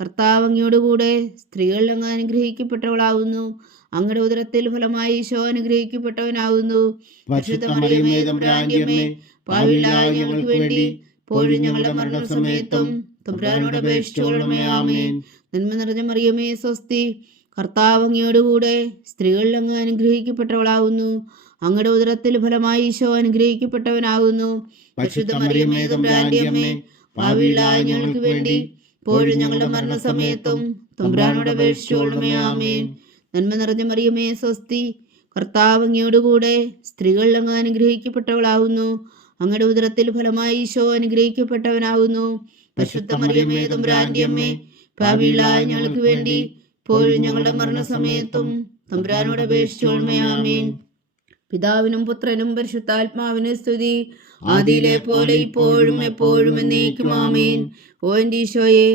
കർത്താവ് അങ്ങയോട് കൂടെ സ്ത്രീകളിൽ അങ്ങ് അനുഗ്രഹിക്കപ്പെട്ടവളാവുന്നു. അങ്ങയുടെ ഉദരത്തിൽ ഫലമായി ഈശോ അനുഗ്രഹിക്കപ്പെട്ടവനാവുന്നു. പരിശുദ്ധ മറിയമേ, തമ്പുരാന്റെ അമ്മേ, പാപികളായ ഞങ്ങൾക്ക് വേണ്ടി ഇപ്പോഴും ഞങ്ങളുടെ മരണസമയത്തും തമ്പുരാനോട് അപേക്ഷിച്ചുകൊള്ളണമേ. ആമേൻ. നന്മ നിറഞ്ഞ മറിയമേ, സ്വസ്തി. കർത്താവ് അങ്ങയോട് കൂടെ സ്ത്രീകളിൽ അങ്ങ് അനുഗ്രഹിക്കപ്പെട്ടവളാവുന്നു. അങ്ങയുടെ ഉദരത്തിൽ ഫലമായി ഈശോ അനുഗ്രഹിക്കപ്പെട്ടവനാകുന്നു. പരിശുദ്ധ മറിയമേ, തമ്പുരാന്റെ അമ്മേ, പാപികളായ ഞങ്ങൾക്ക് വേണ്ടി ഇപ്പോഴും ഞങ്ങളുടെ മരണസമയത്തും തമ്പുരാനോട് അപേക്ഷിച്ചുകൊള്ളണമേ. ആമേൻ. നന്മ നിറഞ്ഞ മറിയമേ, സ്വസ്തി. കർത്താവ് അങ്ങയോട് കൂടെ സ്ത്രീകളിൽ അങ്ങ് അനുഗ്രഹിക്കപ്പെട്ടവളാവുന്നു. അങ്ങയുടെ ഉദരത്തിൽ ഫലമായി ഈശോ അനുഗ്രഹിക്കപ്പെട്ടവനാകുന്നു. പരിശുദ്ധ മറിയമേ, തമ്പുരാന്റെ അമ്മേ, പാപികളായ ഞങ്ങൾക്ക് വേണ്ടി ഇപ്പോഴും ഞങ്ങളുടെ മരണസമയത്തും തമ്പുരാനോട് അപേക്ഷിച്ചുകൊള്ളണമേ. ആമേൻ. പിതാവിനും പുത്രനും പരിശുദ്ധാത്മാവിനും സ്തുതി, ആദിയിലെ പോലെ ഇപ്പോഴും എപ്പോഴും എന്നേക്കും. ആമേൻ. ഓ എൻ്റെ ഈശോയെ,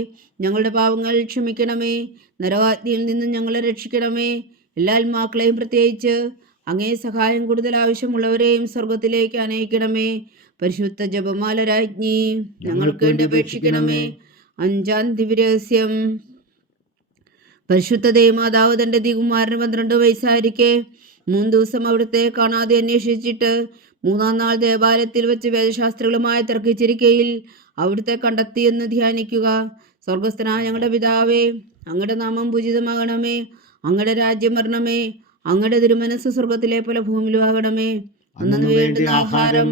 ഞങ്ങളുടെ പാപങ്ങൾ ക്ഷമിക്കണമേ. നരകാഗ്നിയിൽ നിന്ന് ഞങ്ങളെ രക്ഷിക്കണമേ. എല്ലാ ആത്മാക്കളെയും, പ്രത്യേകിച്ച് അങ്ങേ സഹായം കൂടുതൽ ആവശ്യമുള്ളവരെയും സ്വർഗത്തിലേക്ക് അനയിക്കണമേ. പരിശുദ്ധ ജപമാല രാജ്ഞി, ഞങ്ങൾക്ക് വേണ്ടി അപേക്ഷിക്കണമേ. 5-ാം ദിവ്യരഹസ്യം. പരിശുദ്ധ ദൈവമാതാവ് തൻ്റെ ദികുമാരന് 12 വയസ്സായിരിക്കെ 3 ദിവസം അവിടുത്തെ കാണാതെ അന്വേഷിച്ചിട്ട് 3-ാം നാൾ ദേവാലയത്തിൽ വെച്ച് വേദശാസ്ത്രികളുമായി തർക്കിച്ചിരിക്കയിൽ അവിടുത്തെ കണ്ടെത്തിയെന്ന് ധ്യാനിക്കുക. സ്വർഗസ്ഥനായ ഞങ്ങളുടെ പിതാവേ, അങ്ങയുടെ നാമം പൂജിതമാകണമേ. അങ്ങയുടെ രാജ്യം വരണമേ. അങ്ങയുടെ തിരുമനസ് സ്വർഗത്തിലെ പോലെ ഭൂമിയിലും ആകണമേ. അന്നു വേണ്ടുന്ന ആഹാരം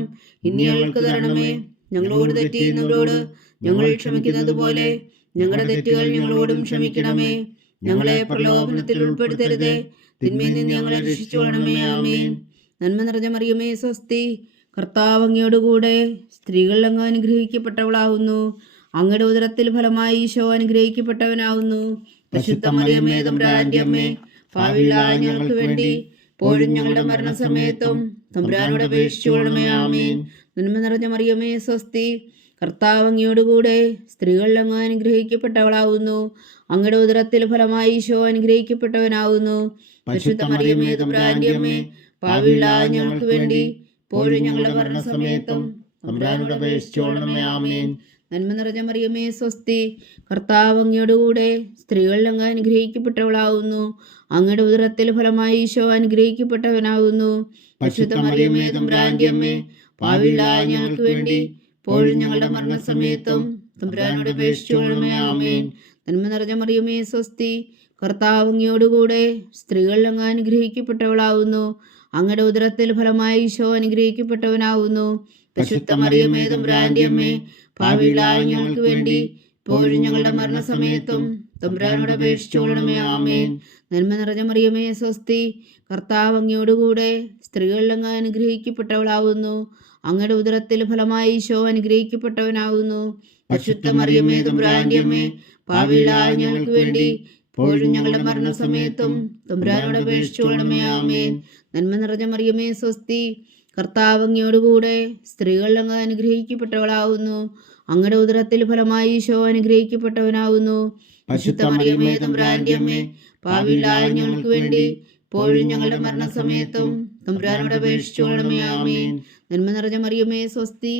ഇനി ഞങ്ങൾക്ക് തരണമേ. ഞങ്ങളോട് തെറ്റ് ചെയ്യുന്നവരോട് ഞങ്ങൾ ക്ഷമിക്കുന്നത് പോലെ ഞങ്ങളുടെ തെറ്റുകൾ ഞങ്ങളോടും ക്ഷമിക്കണമേ. ഞങ്ങളെ പ്രലോഭനത്തിൽ ഉൾപ്പെടുത്തരുതേ, തിന്മയിൽ നിന്ന് ഞങ്ങളെ രക്ഷിച്ചുകൊള്ളണമേ. ആമേൻ. നന്മ നിറഞ്ഞ മറിയമേ, സ്വസ്തി. കർത്താവ് അങ്ങയോടുകൂടെ സ്ത്രീകളിൽ അങ്ങ് അനുഗ്രഹിക്കപ്പെട്ടവളാവുന്നു. അങ്ങയുടെ ഉദരത്തിൽ ഫലമായി ഈശോ അനുഗ്രഹിക്കപ്പെട്ടവനാവുന്നു. പരിശുദ്ധ മറിയമേ, തമ്പുരാന്റെ അമ്മേ, പാപികളായ ഞങ്ങൾക്ക് വേണ്ടി ഇപ്പോഴും ഞങ്ങളുടെ മരണസമയത്തും തമ്പുരാനോട് അപേക്ഷിച്ചുകൊള്ളണമേ. ആമേൻ. നന്മ നിറഞ്ഞ മറിയമേ, സ്വസ്തി. കർത്താവ് അങ്ങയോടുകൂടെ സ്ത്രീകളിൽ അങ്ങ് അനുഗ്രഹിക്കപ്പെട്ടവളാവുന്നു. അങ്ങയുടെ ഉദരത്തിൽ ഫലമായി ഈശോ അനുഗ്രഹിക്കപ്പെട്ടവനാവുന്നു. പരിശുദ്ധ മറിയമേ തമ്പുരാന്റെ അമ്മേ, പാപികളായ ഞങ്ങൾക്ക് വേണ്ടി ഇപ്പോഴും ഞങ്ങളുടെ മരണസമയത്തും തമ്പുരാനോട് അപേക്ഷിച്ചോളണമേ. ആമേൻ. നന്മ നിറഞ്ഞ മറിയമേ സ്വസ്തി, കർത്താവ് അങ്ങയോടുകൂടെ സ്ത്രീകളിൽ അങ്ങ് അനുഗ്രഹിക്കപ്പെട്ടവളാവുന്നു. അങ്ങയുടെ ഉദരത്തിൽ ഫലമായി ഈശോ അനുഗ്രഹിക്കപ്പെട്ടവനാവുന്നു. പരിശുദ്ധ മറിയമേ തമ്പുരാന്റെ അമ്മേ, പാപികളായ ഞങ്ങൾക്ക് വേണ്ടി ഇപ്പോഴും ഞങ്ങളുടെ മരണസമയത്തും തമ്പുരാനോട് അപേക്ഷിച്ചോളണമേ. ആമേൻ. നന്മ നിറഞ്ഞ മറിയമേ സ്വസ്തി, കർത്താവ് അങ്ങയോടുകൂടെ സ്ത്രീകളിൽ അങ്ങ് അനുഗ്രഹിക്കപ്പെട്ടവളാവുന്നു. അങ്ങയുടെ ഉദരത്തിൽ ഫലമായി ഈശോ അനുഗ്രഹിക്കപ്പെട്ടവനാവുന്നു. പരിശുദ്ധ മറിയമേ തമ്പുരാന്റെ അമ്മേ, പാപികളായ ഞങ്ങൾക്ക് വേണ്ടി ഇപ്പോഴും ഞങ്ങളുടെ മരണസമയത്തും തമ്പുരാനോട് അപേക്ഷിച്ചോളണമേ. ആമേൻ. നന്മ നിറഞ്ഞ മറിയമേ സ്വസ്തി, കർത്താവ് അങ്ങയോടുകൂടെ സ്ത്രീകളിൽ അങ്ങ് അനുഗ്രഹിക്കപ്പെട്ടവളാവുന്നു. അങ്ങയുടെ ഉദരത്തിൽ ഫലമായി ഈശോ അനുഗ്രഹിക്കപ്പെട്ടവനാവുന്നു. പരിശുദ്ധ മറിയമേ തമ്പുരാന്റെ അമ്മേ, പാപികളായ ഞങ്ങൾക്ക് വേണ്ടി ഇപ്പോഴും ഞങ്ങളുടെ മരണസമയത്തും തമ്പുരാനോട് അപേക്ഷിച്ചോളണമേ. ആമേൻ. നന്മ നിറഞ്ഞ മറിയമേ സ്വസ്തി, കർത്താവ് അങ്ങയോടുകൂടെ സ്ത്രീകളിൽ അങ്ങ് അനുഗ്രഹിക്കപ്പെട്ടവളാവുന്നു. അങ്ങയുടെ ഉദരത്തിൽ ഫലമായി ഈശോ അനുഗ്രഹിക്കപ്പെട്ടവനാവുന്നു. പരിശുദ്ധ മറിയമേ തമ്പുരാന്റെ അമ്മേ, പാപികളായ ഞങ്ങൾക്ക് വേണ്ടി ഇപ്പോഴും ഞങ്ങളുടെ മരണസമയത്തും തമ്പുരാനോട് അപേക്ഷിച്ചോളണമേ. ആമേൻ. നന്മ നിറഞ്ഞ മറിയമേ സ്വസ്തി,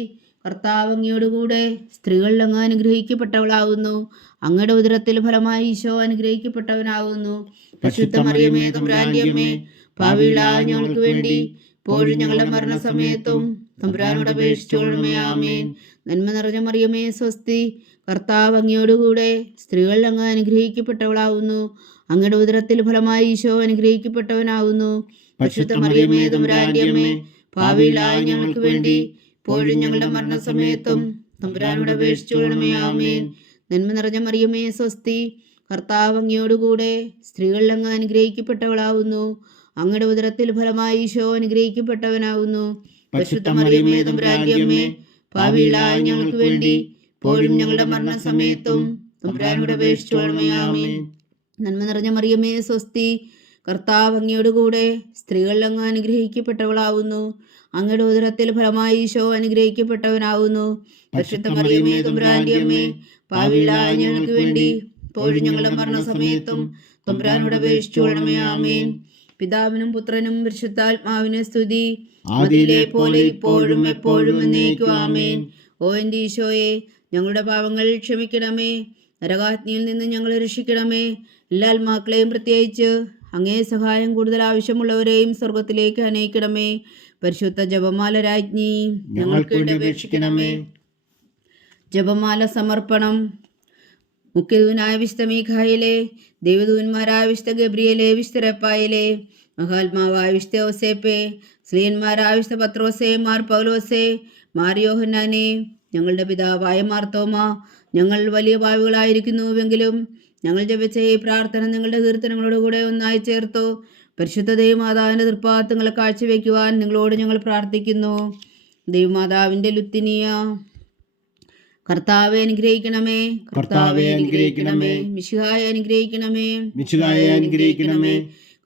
കർത്താവ് അങ്ങയോടുകൂടെ സ്ത്രീകളിൽ അങ്ങ് അനുഗ്രഹിക്കപ്പെട്ടവളാവുന്നു. അങ്ങയുടെ ഉദരത്തിൽ ഫലമായി ഈശോ അനുഗ്രഹിക്കപ്പെട്ടവനാവുന്നു. പരിശുദ്ധ മറിയമേ തമ്പുരാന്റെ അമ്മേ, പാപികളായ ഞങ്ങൾക്ക് വേണ്ടി ഇപ്പോഴും ഞങ്ങളുടെ മരണസമയത്തും തമ്പുരാനോട് അപേക്ഷിച്ചോളണമേ. ആമേൻ. നന്മ നിറഞ്ഞ മറിയമേ സ്വസ്തി, കർത്താവ് അങ്ങയോടുകൂടെ സ്ത്രീകളിൽ അങ്ങ് അനുഗ്രഹിക്കപ്പെട്ടവളാവുന്നു. അങ്ങയുടെ ഉദരത്തിൽ ഫലമായി ഈശോ അനുഗ്രഹിക്കപ്പെട്ടവനാവുന്നു. പരിശുദ്ധ മറിയമേ തമ്പുരാന്റെ അമ്മേ, പാപികളായ ഞങ്ങൾക്ക് വേണ്ടി ഇപ്പോഴും ഞങ്ങളുടെ മരണസമയത്തും തമ്പുരാനോട് അപേക്ഷിച്ചോളണമേ. ആമേൻ. നന്മ നിറഞ്ഞ മറിയമേ സ്വസ്തി, കർത്താവ് അങ്ങയോടുകൂടെ സ്ത്രീകളിൽ അങ്ങ് അനുഗ്രഹിക്കപ്പെട്ടവളാവുന്നു. അങ്ങയുടെ ഉദരത്തിൽ ഫലമായി ഈശോ അനുഗ്രഹിക്കപ്പെട്ടവനാവുന്നു. പരിശുദ്ധ മറിയമേ തമ്പുരാന്റെ അമ്മേ, പാപികളായ ഞങ്ങൾക്ക് വേണ്ടി ഇപ്പോഴും ഞങ്ങളുടെ മരണസമയത്തും തമ്പുരാനോട് അപേക്ഷിച്ചോളണമേ. ആമേൻ. നന്മ നിറഞ്ഞ മറിയമേ സ്വസ്തി, കർത്താവ് അങ്ങയോടുകൂടെ സ്ത്രീകളിൽ അങ്ങ് അനുഗ്രഹിക്കപ്പെട്ടവളാവുന്നു. അങ്ങയുടെ ഉദരത്തിൽ ഫലമായി ഈശോ അനുഗ്രഹിക്കപ്പെട്ടവനാവുന്നു. പരിശുദ്ധ മറിയമേ തമ്പുരാന്റെ അമ്മേ, പാപികളായ ഞങ്ങൾക്ക് വേണ്ടി ഇപ്പോഴും ഞങ്ങളുടെ മരണസമയത്തും തമ്പുരാനോട് അപേക്ഷിച്ചോളണമേ. ആമേൻ. പിതാവിനും പുത്രനും പരിശുദ്ധാത്മാവിനും സ്തുതി, അതിലെ പോലെ ഇപ്പോഴും എപ്പോഴും എന്നേക്കും. ആമേൻ. ഓ എൻ്റെ ഈശോയെ, ഞങ്ങളുടെ പാപങ്ങൾ ക്ഷമിക്കണമേ. നരകാഗ്നിയിൽ നിന്ന് ഞങ്ങളെ രക്ഷിക്കണമേ. എല്ലാ ആത്മാക്കളെയും പ്രത്യേകിച്ച് അങ്ങേ സഹായം കൂടുതൽ ആവശ്യമുള്ളവരെയും സ്വർഗത്തിലേക്ക് അനയിക്കണമേ. പരിശുദ്ധ ജപമാല രാജ്ഞി, ഞങ്ങൾക്ക് വേണ്ടി അപേക്ഷിക്കണമേ. ജപമാല സമർപ്പണം. മുഖ്യദൂനായ വിശുദ്ധ മീഖായേലേ, ദൈവദൂതന്മാരായ വിശുദ്ധ ഗബ്രിയേലേ, വിശുദ്ധ റഫായേലേ, മഹാത്മാവായ വിശുദ്ധ യോസേപ്പേ, സ്ലീഹന്മാരായ വിശുദ്ധ പത്രോസേ, മാർ പൗലോസേ, മാർ യോഹന്നാനേ, ഞങ്ങളുടെ പിതാവായ മാർത്തോമ, ഞങ്ങൾ വലിയ പാപികളായിരിക്കുന്നുവെങ്കിലും ഞങ്ങൾ ജപിച്ച ഈ പ്രാർത്ഥന നിങ്ങളുടെ കീർത്തനങ്ങളോടുകൂടെ ഒന്നായി ചേർത്തു പരിശുദ്ധ ദൈവമാതാവിൻ്റെ തൃപ്പാദങ്ങളെ കാഴ്ചവെക്കുവാൻ നിങ്ങളോട് ഞങ്ങൾ പ്രാർത്ഥിക്കുന്നു. ദൈവമാതാവിൻ്റെ ലുത്തിനിയ. കർത്താവെ അനുഗ്രഹിക്കണമേ, കർത്താവെ അനുഗ്രഹിക്കണമേ. മിശിഹായെ അനുഗ്രഹിക്കണമേ, മിശിഹായെ അനുഗ്രഹിക്കണമേ.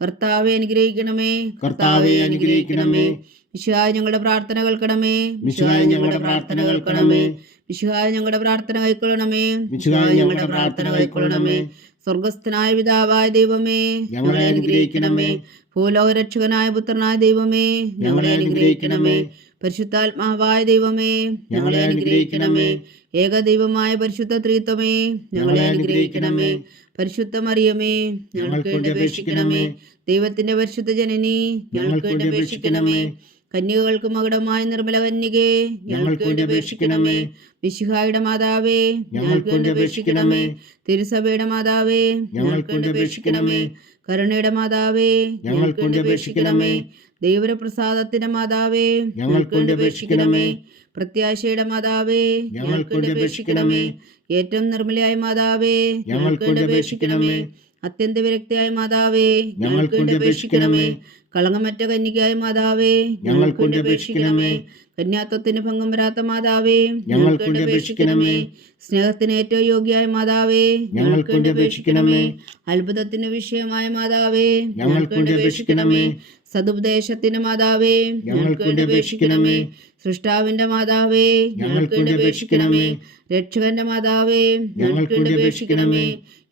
കർത്താവെ അനുഗ്രഹിക്കണമേ, കർത്താവെ അനുഗ്രഹിക്കണമേ. മിശിഹായ ഞങ്ങളുടെ പ്രാർത്ഥന കേൾക്കണമേ, മിശിഹായ ഞങ്ങളുടെ പ്രാർത്ഥന കേൾക്കണമേ. മിശിഹായ ഞങ്ങളുടെ പ്രാർത്ഥന കൈക്കൊള്ളണമേ, മിശിഹായ ഞങ്ങളുടെ പ്രാർത്ഥന കൈക്കൊള്ളണമേ. സ്വർഗസ്ഥനായ പിതാവായ ദൈവമേ, ഞങ്ങളെ അനുഗ്രഹിക്കണമേ. ഭൂലോകരക്ഷകനായ പുത്രനായ ദൈവമേ, ഞങ്ങളെ അനുഗ്രഹിക്കണമേ. പരിശുദ്ധാത്മാവായ ദൈവമേ, ഞങ്ങളെ അനുഗ്രഹിക്കണമേ. ഏകദൈവമായ പരിശുദ്ധ ത്രിത്വമേ, ഞങ്ങളെ അനുഗ്രഹിക്കണമേ. പരിശുദ്ധ മറിയമേ, ഞങ്ങൾക്ക് വേണ്ടി അപേക്ഷിക്കണമേ. ദൈവത്തിന്റെ പരിശുദ്ധ ജനനി, ഞങ്ങൾക്ക് വേണ്ടി അപേക്ഷിക്കണമേ. കന്യകൾക്ക് മകുടമായ നിർമ്മല കന്യകേ, ഞങ്ങൾക്ക് വേണ്ടി അപേക്ഷിക്കണമേ. മിശിഹായുടെ മാതാവേ, ഞങ്ങൾക്ക് വേണ്ടി അപേക്ഷിക്കണമേ. തിരുസഭയുടെ മാതാവേ, ഞങ്ങൾക്ക് വേണ്ടി അപേക്ഷിക്കണമേ. കരുണയുടെ മാതാവേ, ഞങ്ങൾക്ക് വേണ്ടി അപേക്ഷിക്കണമേ. ദൈവപ്രസാദത്തിന്റെ മാതാവേ, ഞങ്ങൾക്ക് വേണ്ടി അപേക്ഷിക്കണമേ. പ്രത്യാശയുടെ മാതാവേ, ഞങ്ങൾക്ക് വേണ്ടി അപേക്ഷിക്കണമേ. ഏറ്റവും നിർമ്മലയായ മാതാവേ, ഞങ്ങൾക്ക് വേണ്ടി അപേക്ഷിക്കണമേ. അത്യന്ത വിരക്തിയായ മാതാവേ, ഞങ്ങൾക്ക് വേണ്ടി അപേക്ഷിക്കണമേ. കളങ്കമറ്റ കന്യകയായ മാതാവേ, ഞങ്ങൾക്ക് വേണ്ടി അപേക്ഷിക്കണമേ. കന്യാത്വത്തിന് ഭംഗം വരാത്ത മാതാവേ, ഞങ്ങൾക്ക് വേണ്ടി അപേക്ഷിക്കണമേ. സ്നേഹത്തിന് ഏറ്റവും യോഗ്യയായ മാതാവേ, ഞങ്ങൾക്ക് വേണ്ടി അപേക്ഷിക്കണമേ. അത്ഭുതത്തിന് വിഷയമായ മാതാവേ, ഞങ്ങൾക്ക് വേണ്ടി അപേക്ഷിക്കണമേ. സതുപദേശത്തിന്റെ മാതാവേ ഞങ്ങൾക്ക് വേണ്ടി അപേക്ഷിക്കണമേ. സൃഷ്ടാവിന്റെ മാതാവേ ഞങ്ങൾക്ക് വേണ്ടി അപേക്ഷിക്കണമേ. രക്ഷകന്റെ മാതാവേ ഞങ്ങൾക്ക് വേണ്ടി അപേക്ഷിക്കണമേ.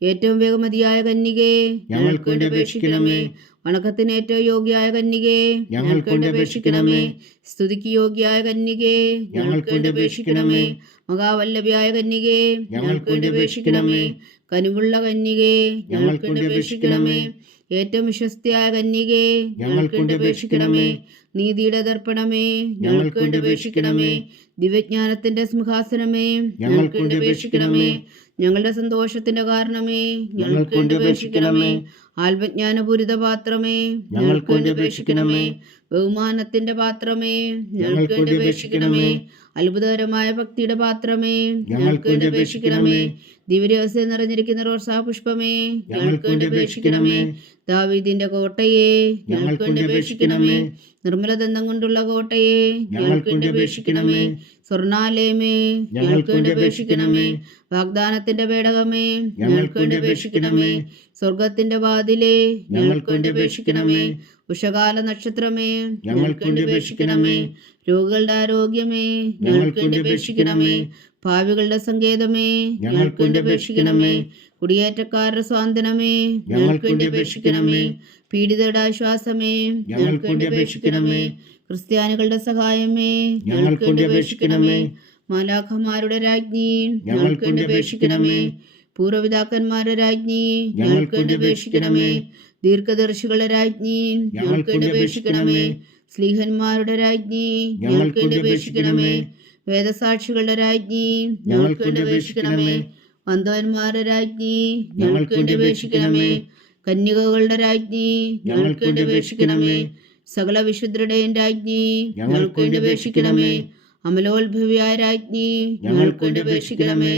ഏറ്റവും വേഗമതിയായ കന്യകേ ഞങ്ങൾക്ക് വേണ്ടി അപേക്ഷിക്കണമേ. വണക്കത്തിന് ഏറ്റവും യോഗ്യയായ കന്യകേ ഞങ്ങൾക്ക് വേണ്ടി അപേക്ഷിക്കണമേ. സ്തുതിക്ക് യോഗ്യയായ കന്യകേ ഞങ്ങൾക്ക് വേണ്ടി അപേക്ഷിക്കണമേ. മഹാവല്ലഭയായ കന്യകേ ഞങ്ങൾക്ക് വേണ്ടി അപേക്ഷിക്കണമേ. കനിവുള്ള കന്യകേ ഞങ്ങൾക്ക് വേണ്ടി അപേക്ഷിക്കണമേ. ഏറ്റവും വിശ്വസ്തയായ കന്യകേ ഞങ്ങൾക്ക് വേണ്ടി അപേക്ഷിക്കണമേ. നീതിയുടെ ദർപ്പണമേ ഞങ്ങൾക്ക് വേണ്ടി അപേക്ഷിക്കണമേ. ദിവ്യജ്ഞാനത്തിന്റെ സിംഹാസനമേ ഞങ്ങൾക്ക് വേണ്ടി അപേക്ഷിക്കണമേ. ഞങ്ങളുടെ സന്തോഷത്തിന്റെ കാരണമേ ഞങ്ങൾക്ക് വേണ്ടി അപേക്ഷിക്കണമേ. ആത്മജ്ഞാനപൂരിത പാത്രമേ ഞങ്ങൾക്ക് വേണ്ടി അപേക്ഷിക്കണമേ. ബഹുമാനത്തിന്റെ പാത്രമേ ഞങ്ങൾക്ക് വേണ്ടി അപേക്ഷിക്കണമേ. അത്ഭുതകരമായ ഭക്തിയുടെ പാത്രമേ ഞങ്ങൾക്ക് വേണ്ടി അപേക്ഷിക്കണമേ. ദിവ്യരഹസ്യം നിറഞ്ഞിരിക്കുന്ന റോസാ പുഷ്പമേ ഞങ്ങൾക്ക് വേണ്ടി അപേക്ഷിക്കണമേ. ദാവീദിന്റെ കോട്ടയെ ഞങ്ങൾക്ക് വേണ്ടി അപേക്ഷിക്കണമേ. നിർമ്മലദന്തം കൊണ്ടുള്ള കോട്ടയെ ഞങ്ങൾക്ക് വേണ്ടി അപേക്ഷിക്കണമേ. സ്വർണാലയമേ ഞങ്ങൾക്ക് വേണ്ടി അപേക്ഷിക്കണമേ. വാഗ്ദാനത്തിന്റെ പേടകമേ ഞങ്ങൾക്ക് വേണ്ടി അപേക്ഷിക്കണമേ. സ്വർഗത്തിന്റെ വാതിലേ ഞങ്ങൾക്ക് വേണ്ടി അപേക്ഷിക്കണമേ. ഉഷകാല നക്ഷത്രമേ ഞങ്ങൾക്ക് വേണ്ടി അപേക്ഷിക്കണമേ. രോഗികളുടെ ആരോഗ്യമേ ഞങ്ങൾക്ക് വേണ്ടി അപേക്ഷിക്കണമേ. ഭാവികളുടെ സങ്കേതമേ ഞങ്ങൾക്ക് വേണ്ടി അപേക്ഷിക്കണമേ. കുടിയേറ്റക്കാരുടെ സ്വാതന്ത്ര്യമേ ഞങ്ങൾക്ക് വേണ്ടി അപേക്ഷിക്കണമേ. പീഡിതരുടെ ആശ്വാസമേ ഞങ്ങൾക്ക് വേണ്ടി അപേക്ഷിക്കണമേ. ക്രിസ്ത്യാനികളുടെ സഹായമേ ഞങ്ങൾക്ക് വേണ്ടി അപേക്ഷിക്കണമേ. മാലാഖമാരുടെ രാജ്ഞി ഞങ്ങൾക്ക് വേണ്ടി അപേക്ഷിക്കണമേ. പൂർവ്വപിതാക്കന്മാരുടെ രാജ്ഞി ഞങ്ങൾക്ക് വേണ്ടി അപേക്ഷിക്കണമേ. ദീർഘദർശികളുടെ രാജ്ഞി ഞങ്ങൾക്ക് വേണ്ടി അപേക്ഷിക്കണമേ. സ്ലീഹന്മാരുടെ രാജ്ഞി ഞങ്ങൾക്ക് വേണ്ടി അപേക്ഷിക്കണമേ. വേദസാക്ഷികളുടെ രാജ്ഞി ഞങ്ങൾക്ക് വേണ്ടി അപേക്ഷിക്കണമേ. വന്ധവന്മാരുടെ രാജ്ഞി ഞങ്ങൾക്ക് വേണ്ടി അപേക്ഷിക്കണമേ. കന്യകകളുടെ രാജ്ഞി ഞങ്ങൾക്ക് വേണ്ടി അപേക്ഷിക്കണമേ. സകല വിശുദ്ധരുടെയും രാജ്ഞി ഞങ്ങൾക്ക് വേണ്ടി അപേക്ഷിക്കണമേ. അമലോത്ഭവിയായ രാജ്ഞി ഞങ്ങൾക്ക് വേണ്ടി അപേക്ഷിക്കണമേ.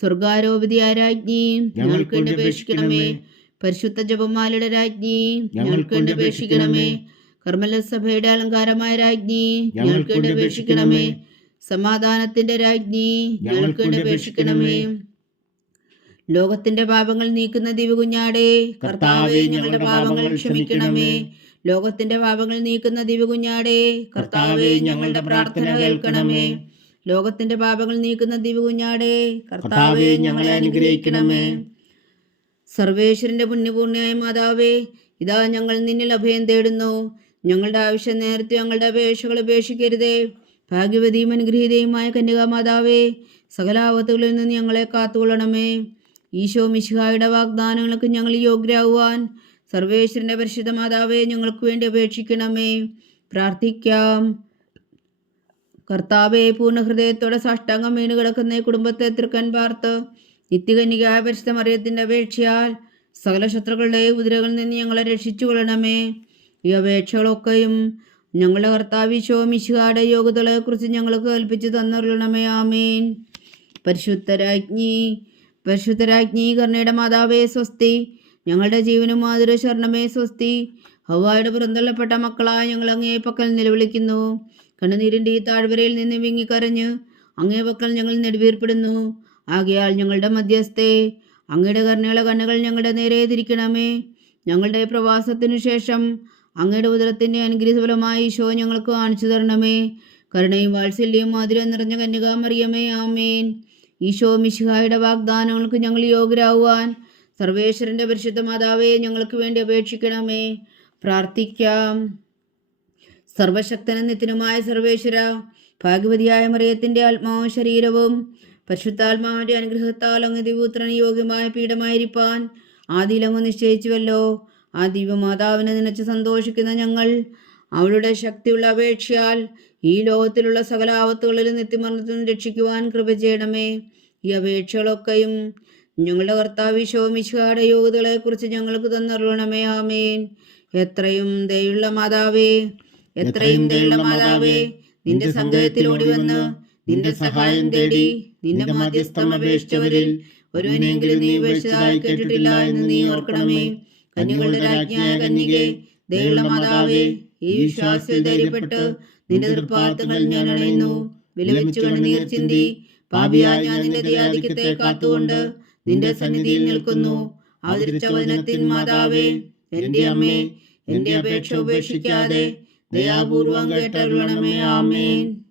സ്വർഗാരോപിതയായ രാജ്ഞി ഞങ്ങൾക്ക് വേണ്ടി അപേക്ഷിക്കണമേ. പരിശുദ്ധ ജപമാലയുടെ രാജ്ഞി ഞങ്ങൾക്ക് വേണ്ടി അപേക്ഷിക്കണമേ. കർമ്മല സഭയുടെ അലങ്കാരമായ രാജ്ഞി ഞങ്ങൾക്ക് വേണ്ടി അപേക്ഷിക്കണമേ. സമാധാനത്തിന്റെ രാജ്ഞി ഞങ്ങൾക്ക് വേണ്ടി അപേക്ഷിക്കണമേ. ലോകത്തിന്റെ പാപങ്ങൾ നീക്കുന്ന ദിവ്യകുഞ്ഞാടേ കർത്താവേ ഞങ്ങളുടെ പാപങ്ങൾ ക്ഷമിക്കണമേ. ലോകത്തിന്റെ പാപങ്ങൾ നീക്കുന്ന ദിവ്യകുഞ്ഞാടേ കർത്താവേ ഞങ്ങളുടെ പ്രാർത്ഥന കേൾക്കണമേ. ലോകത്തിന്റെ പാപങ്ങൾ നീക്കുന്ന ദിവ്യകുഞ്ഞാടേ കർത്താവേ ഞങ്ങളെ അനുഗ്രഹിക്കണമേ. സർവേശ്വരന്റെ പുണ്യപൂർണ്ണയായ മാതാവേ, ഇതാ ഞങ്ങൾ നിന്നിൽ അഭയം തേടുന്നു. ഞങ്ങളുടെ ആവശ്യം നേരത്തെ ഞങ്ങളുടെ അപേക്ഷകൾ ഉപേക്ഷിക്കരുതേ. ഭാഗ്യവതിയും അനുഗ്രഹീതയുമായ കന്യകാമാതാവേ, സകല ആപത്തുകളിൽ നിന്ന് ഞങ്ങളെ കാത്തുകൊള്ളണമേ. ഈശോ മിശിഹായുടെ വാഗ്ദാനങ്ങൾക്ക് ഞങ്ങൾ യോഗ്യരാകുവാൻ സർവേശ്വരന്റെ പരിശുദ്ധ മാതാവേ ഞങ്ങൾക്ക് വേണ്ടി അപേക്ഷിക്കണമേ. പ്രാർത്ഥിക്കാം. കർത്താവെ, പൂർണ്ണ ഹൃദയത്തോടെ സാഷ്ടാംഗം വീണ് കിടക്കുന്ന ഈ കുടുംബത്തെ തൃക്കൻ പാർത്ത് നിത്യകന്യകയായ പരിശുദ്ധ മറിയത്തിന്റെ അപേക്ഷയാൽ സകല ശത്രുക്കളുടെ കുതിരകളിൽ നിന്ന് ഞങ്ങളെ രക്ഷിച്ചു കൊള്ളണമേ. ഈ അപേക്ഷകളൊക്കെയും ഞങ്ങളുടെ കർത്താവ് ഈശോ മിശിഹായുടെ യോഗ്യതകളെക്കുറിച്ച് ഞങ്ങൾക്ക് കൽപ്പിച്ചു തന്നരുളണമേ. ആമേൻ. പരിശുദ്ധരാജ്ഞി കരുണയുടെ മാതാവേ സ്വസ്തി. ഞങ്ങളുടെ ജീവനും മാതുര ശരണമേ സ്വസ്തി. ഹവ്വായുടെ പുറന്തള്ളപ്പെട്ട മക്കളായ ഞങ്ങൾ അങ്ങേ പക്കൽ നിലവിളിക്കുന്നു. കണ്ണുനീരിൻ്റെ ഈ താഴ്വരയിൽ നിന്ന് വിങ്ങിക്കരഞ്ഞ് അങ്ങേ പക്കൽ ഞങ്ങൾ നെടുവീർപ്പെടുന്നു. ആകയാൽ ഞങ്ങളുടെ മധ്യസ്ഥേ, അങ്ങയുടെ കരുണയുള്ള കണ്ണുകൾ ഞങ്ങളുടെ നേരെ തിരിക്കണമേ. ഞങ്ങളുടെ പ്രവാസത്തിനു ശേഷം അങ്ങയുടെ ഉദരത്തിൻ്റെ അനുഗ്രഹഫലമായി ഈശോ ഞങ്ങൾക്ക് കാണിച്ചു തരണമേ. കരുണയും വാത്സല്യവും മാധുര്യം നിറഞ്ഞ കന്യകാമറിയമേ, ആമേൻ. ഈശോ മിശിഹായുടെ വാഗ്ദാനങ്ങൾക്ക് ഞങ്ങൾ യോഗ്യരാകുവാൻ സർവേശ്വരന്റെ പരിശുദ്ധ മാതാവേ ഞങ്ങൾക്ക് വേണ്ടി അപേക്ഷിക്കണമേ. പ്രാർത്ഥിക്കാം. സർവശക്തനും നിത്യനുമായ സർവേശ്വര, ഭാഗ്യവതിയായ മറിയത്തിന്റെ ആത്മാവും ശരീരവും പരിശുദ്ധാത്മാവിന്റെ അനുഗ്രഹത്താൽ അങ്ങ് ദിവ്യപുത്രന് യോഗ്യമായ പീഠമായിരിക്കാൻ ആദിയിലങ്ങ് നിശ്ചയിച്ചുവല്ലോ. ആ ദിവ്യമാതാവിനെ നനച്ച് സന്തോഷിക്കുന്ന ഞങ്ങൾ അവളുടെ ശക്തിയുള്ള അപേക്ഷയാൽ ഈ ലോകത്തിലുള്ള സകല ആപത്തുകളിലും നിത്യമരണത്തിൽ രക്ഷിക്കുവാൻ കൃപ ചെയ്യണമേ. ഈ അപേക്ഷകളൊക്കെയും ഞങ്ങളുടെ കർത്താവ് ഈശോ മിശിഹായുടെ യോഗ്യതകളെക്കുറിച്ച് ഞങ്ങൾക്ക് തന്നരുളണമേ. ആമേൻ. എത്രയും ദയുള്ള മാതാവേ, എത്രയും ദയുള്ള മാതാവേ, നിന്റെ സങ്കേതത്തിലോടി വന്ന് നിന്റെ സഹായം തേടി നിന്റെ മാധ്യസ്ഥം അപേക്ഷിച്ചവരിൽ ഒരുവനെങ്കിലും നീ ഉപേക്ഷിച്ചതായി കേട്ടിട്ടില്ല എന്ന് നീ ഓർക്കണമേ. കന്യകളുടെ രാജ്ഞിയായ കന്യകേ, ദയുള്ള മാതാവേ, ഈ വിശ്വാസത്തിൽ ധൈര്യപ്പെട്ട് നിന്റെ തൃപ്പാദങ്ങൾ ഞാൻ അണയുന്നു. വിലപിച്ചു കണ്ണുനീർ ചിന്തി പാപിയായ ഞാൻ നിന്റെ ദയാധിക്യത്തെ കാത്തുകൊണ്ട് നിന്റെ സന്നിധിയിൽ നിൽക്കുന്നു. അവതരിച്ച വചനത്തിൻ മാതാവേ, എന്റെ അമ്മേ, എന്റെ അപേക്ഷ ഉപേക്ഷിക്കാതെ ദയാപൂർവം കേട്ടരുളണമേ. ആമേൻ.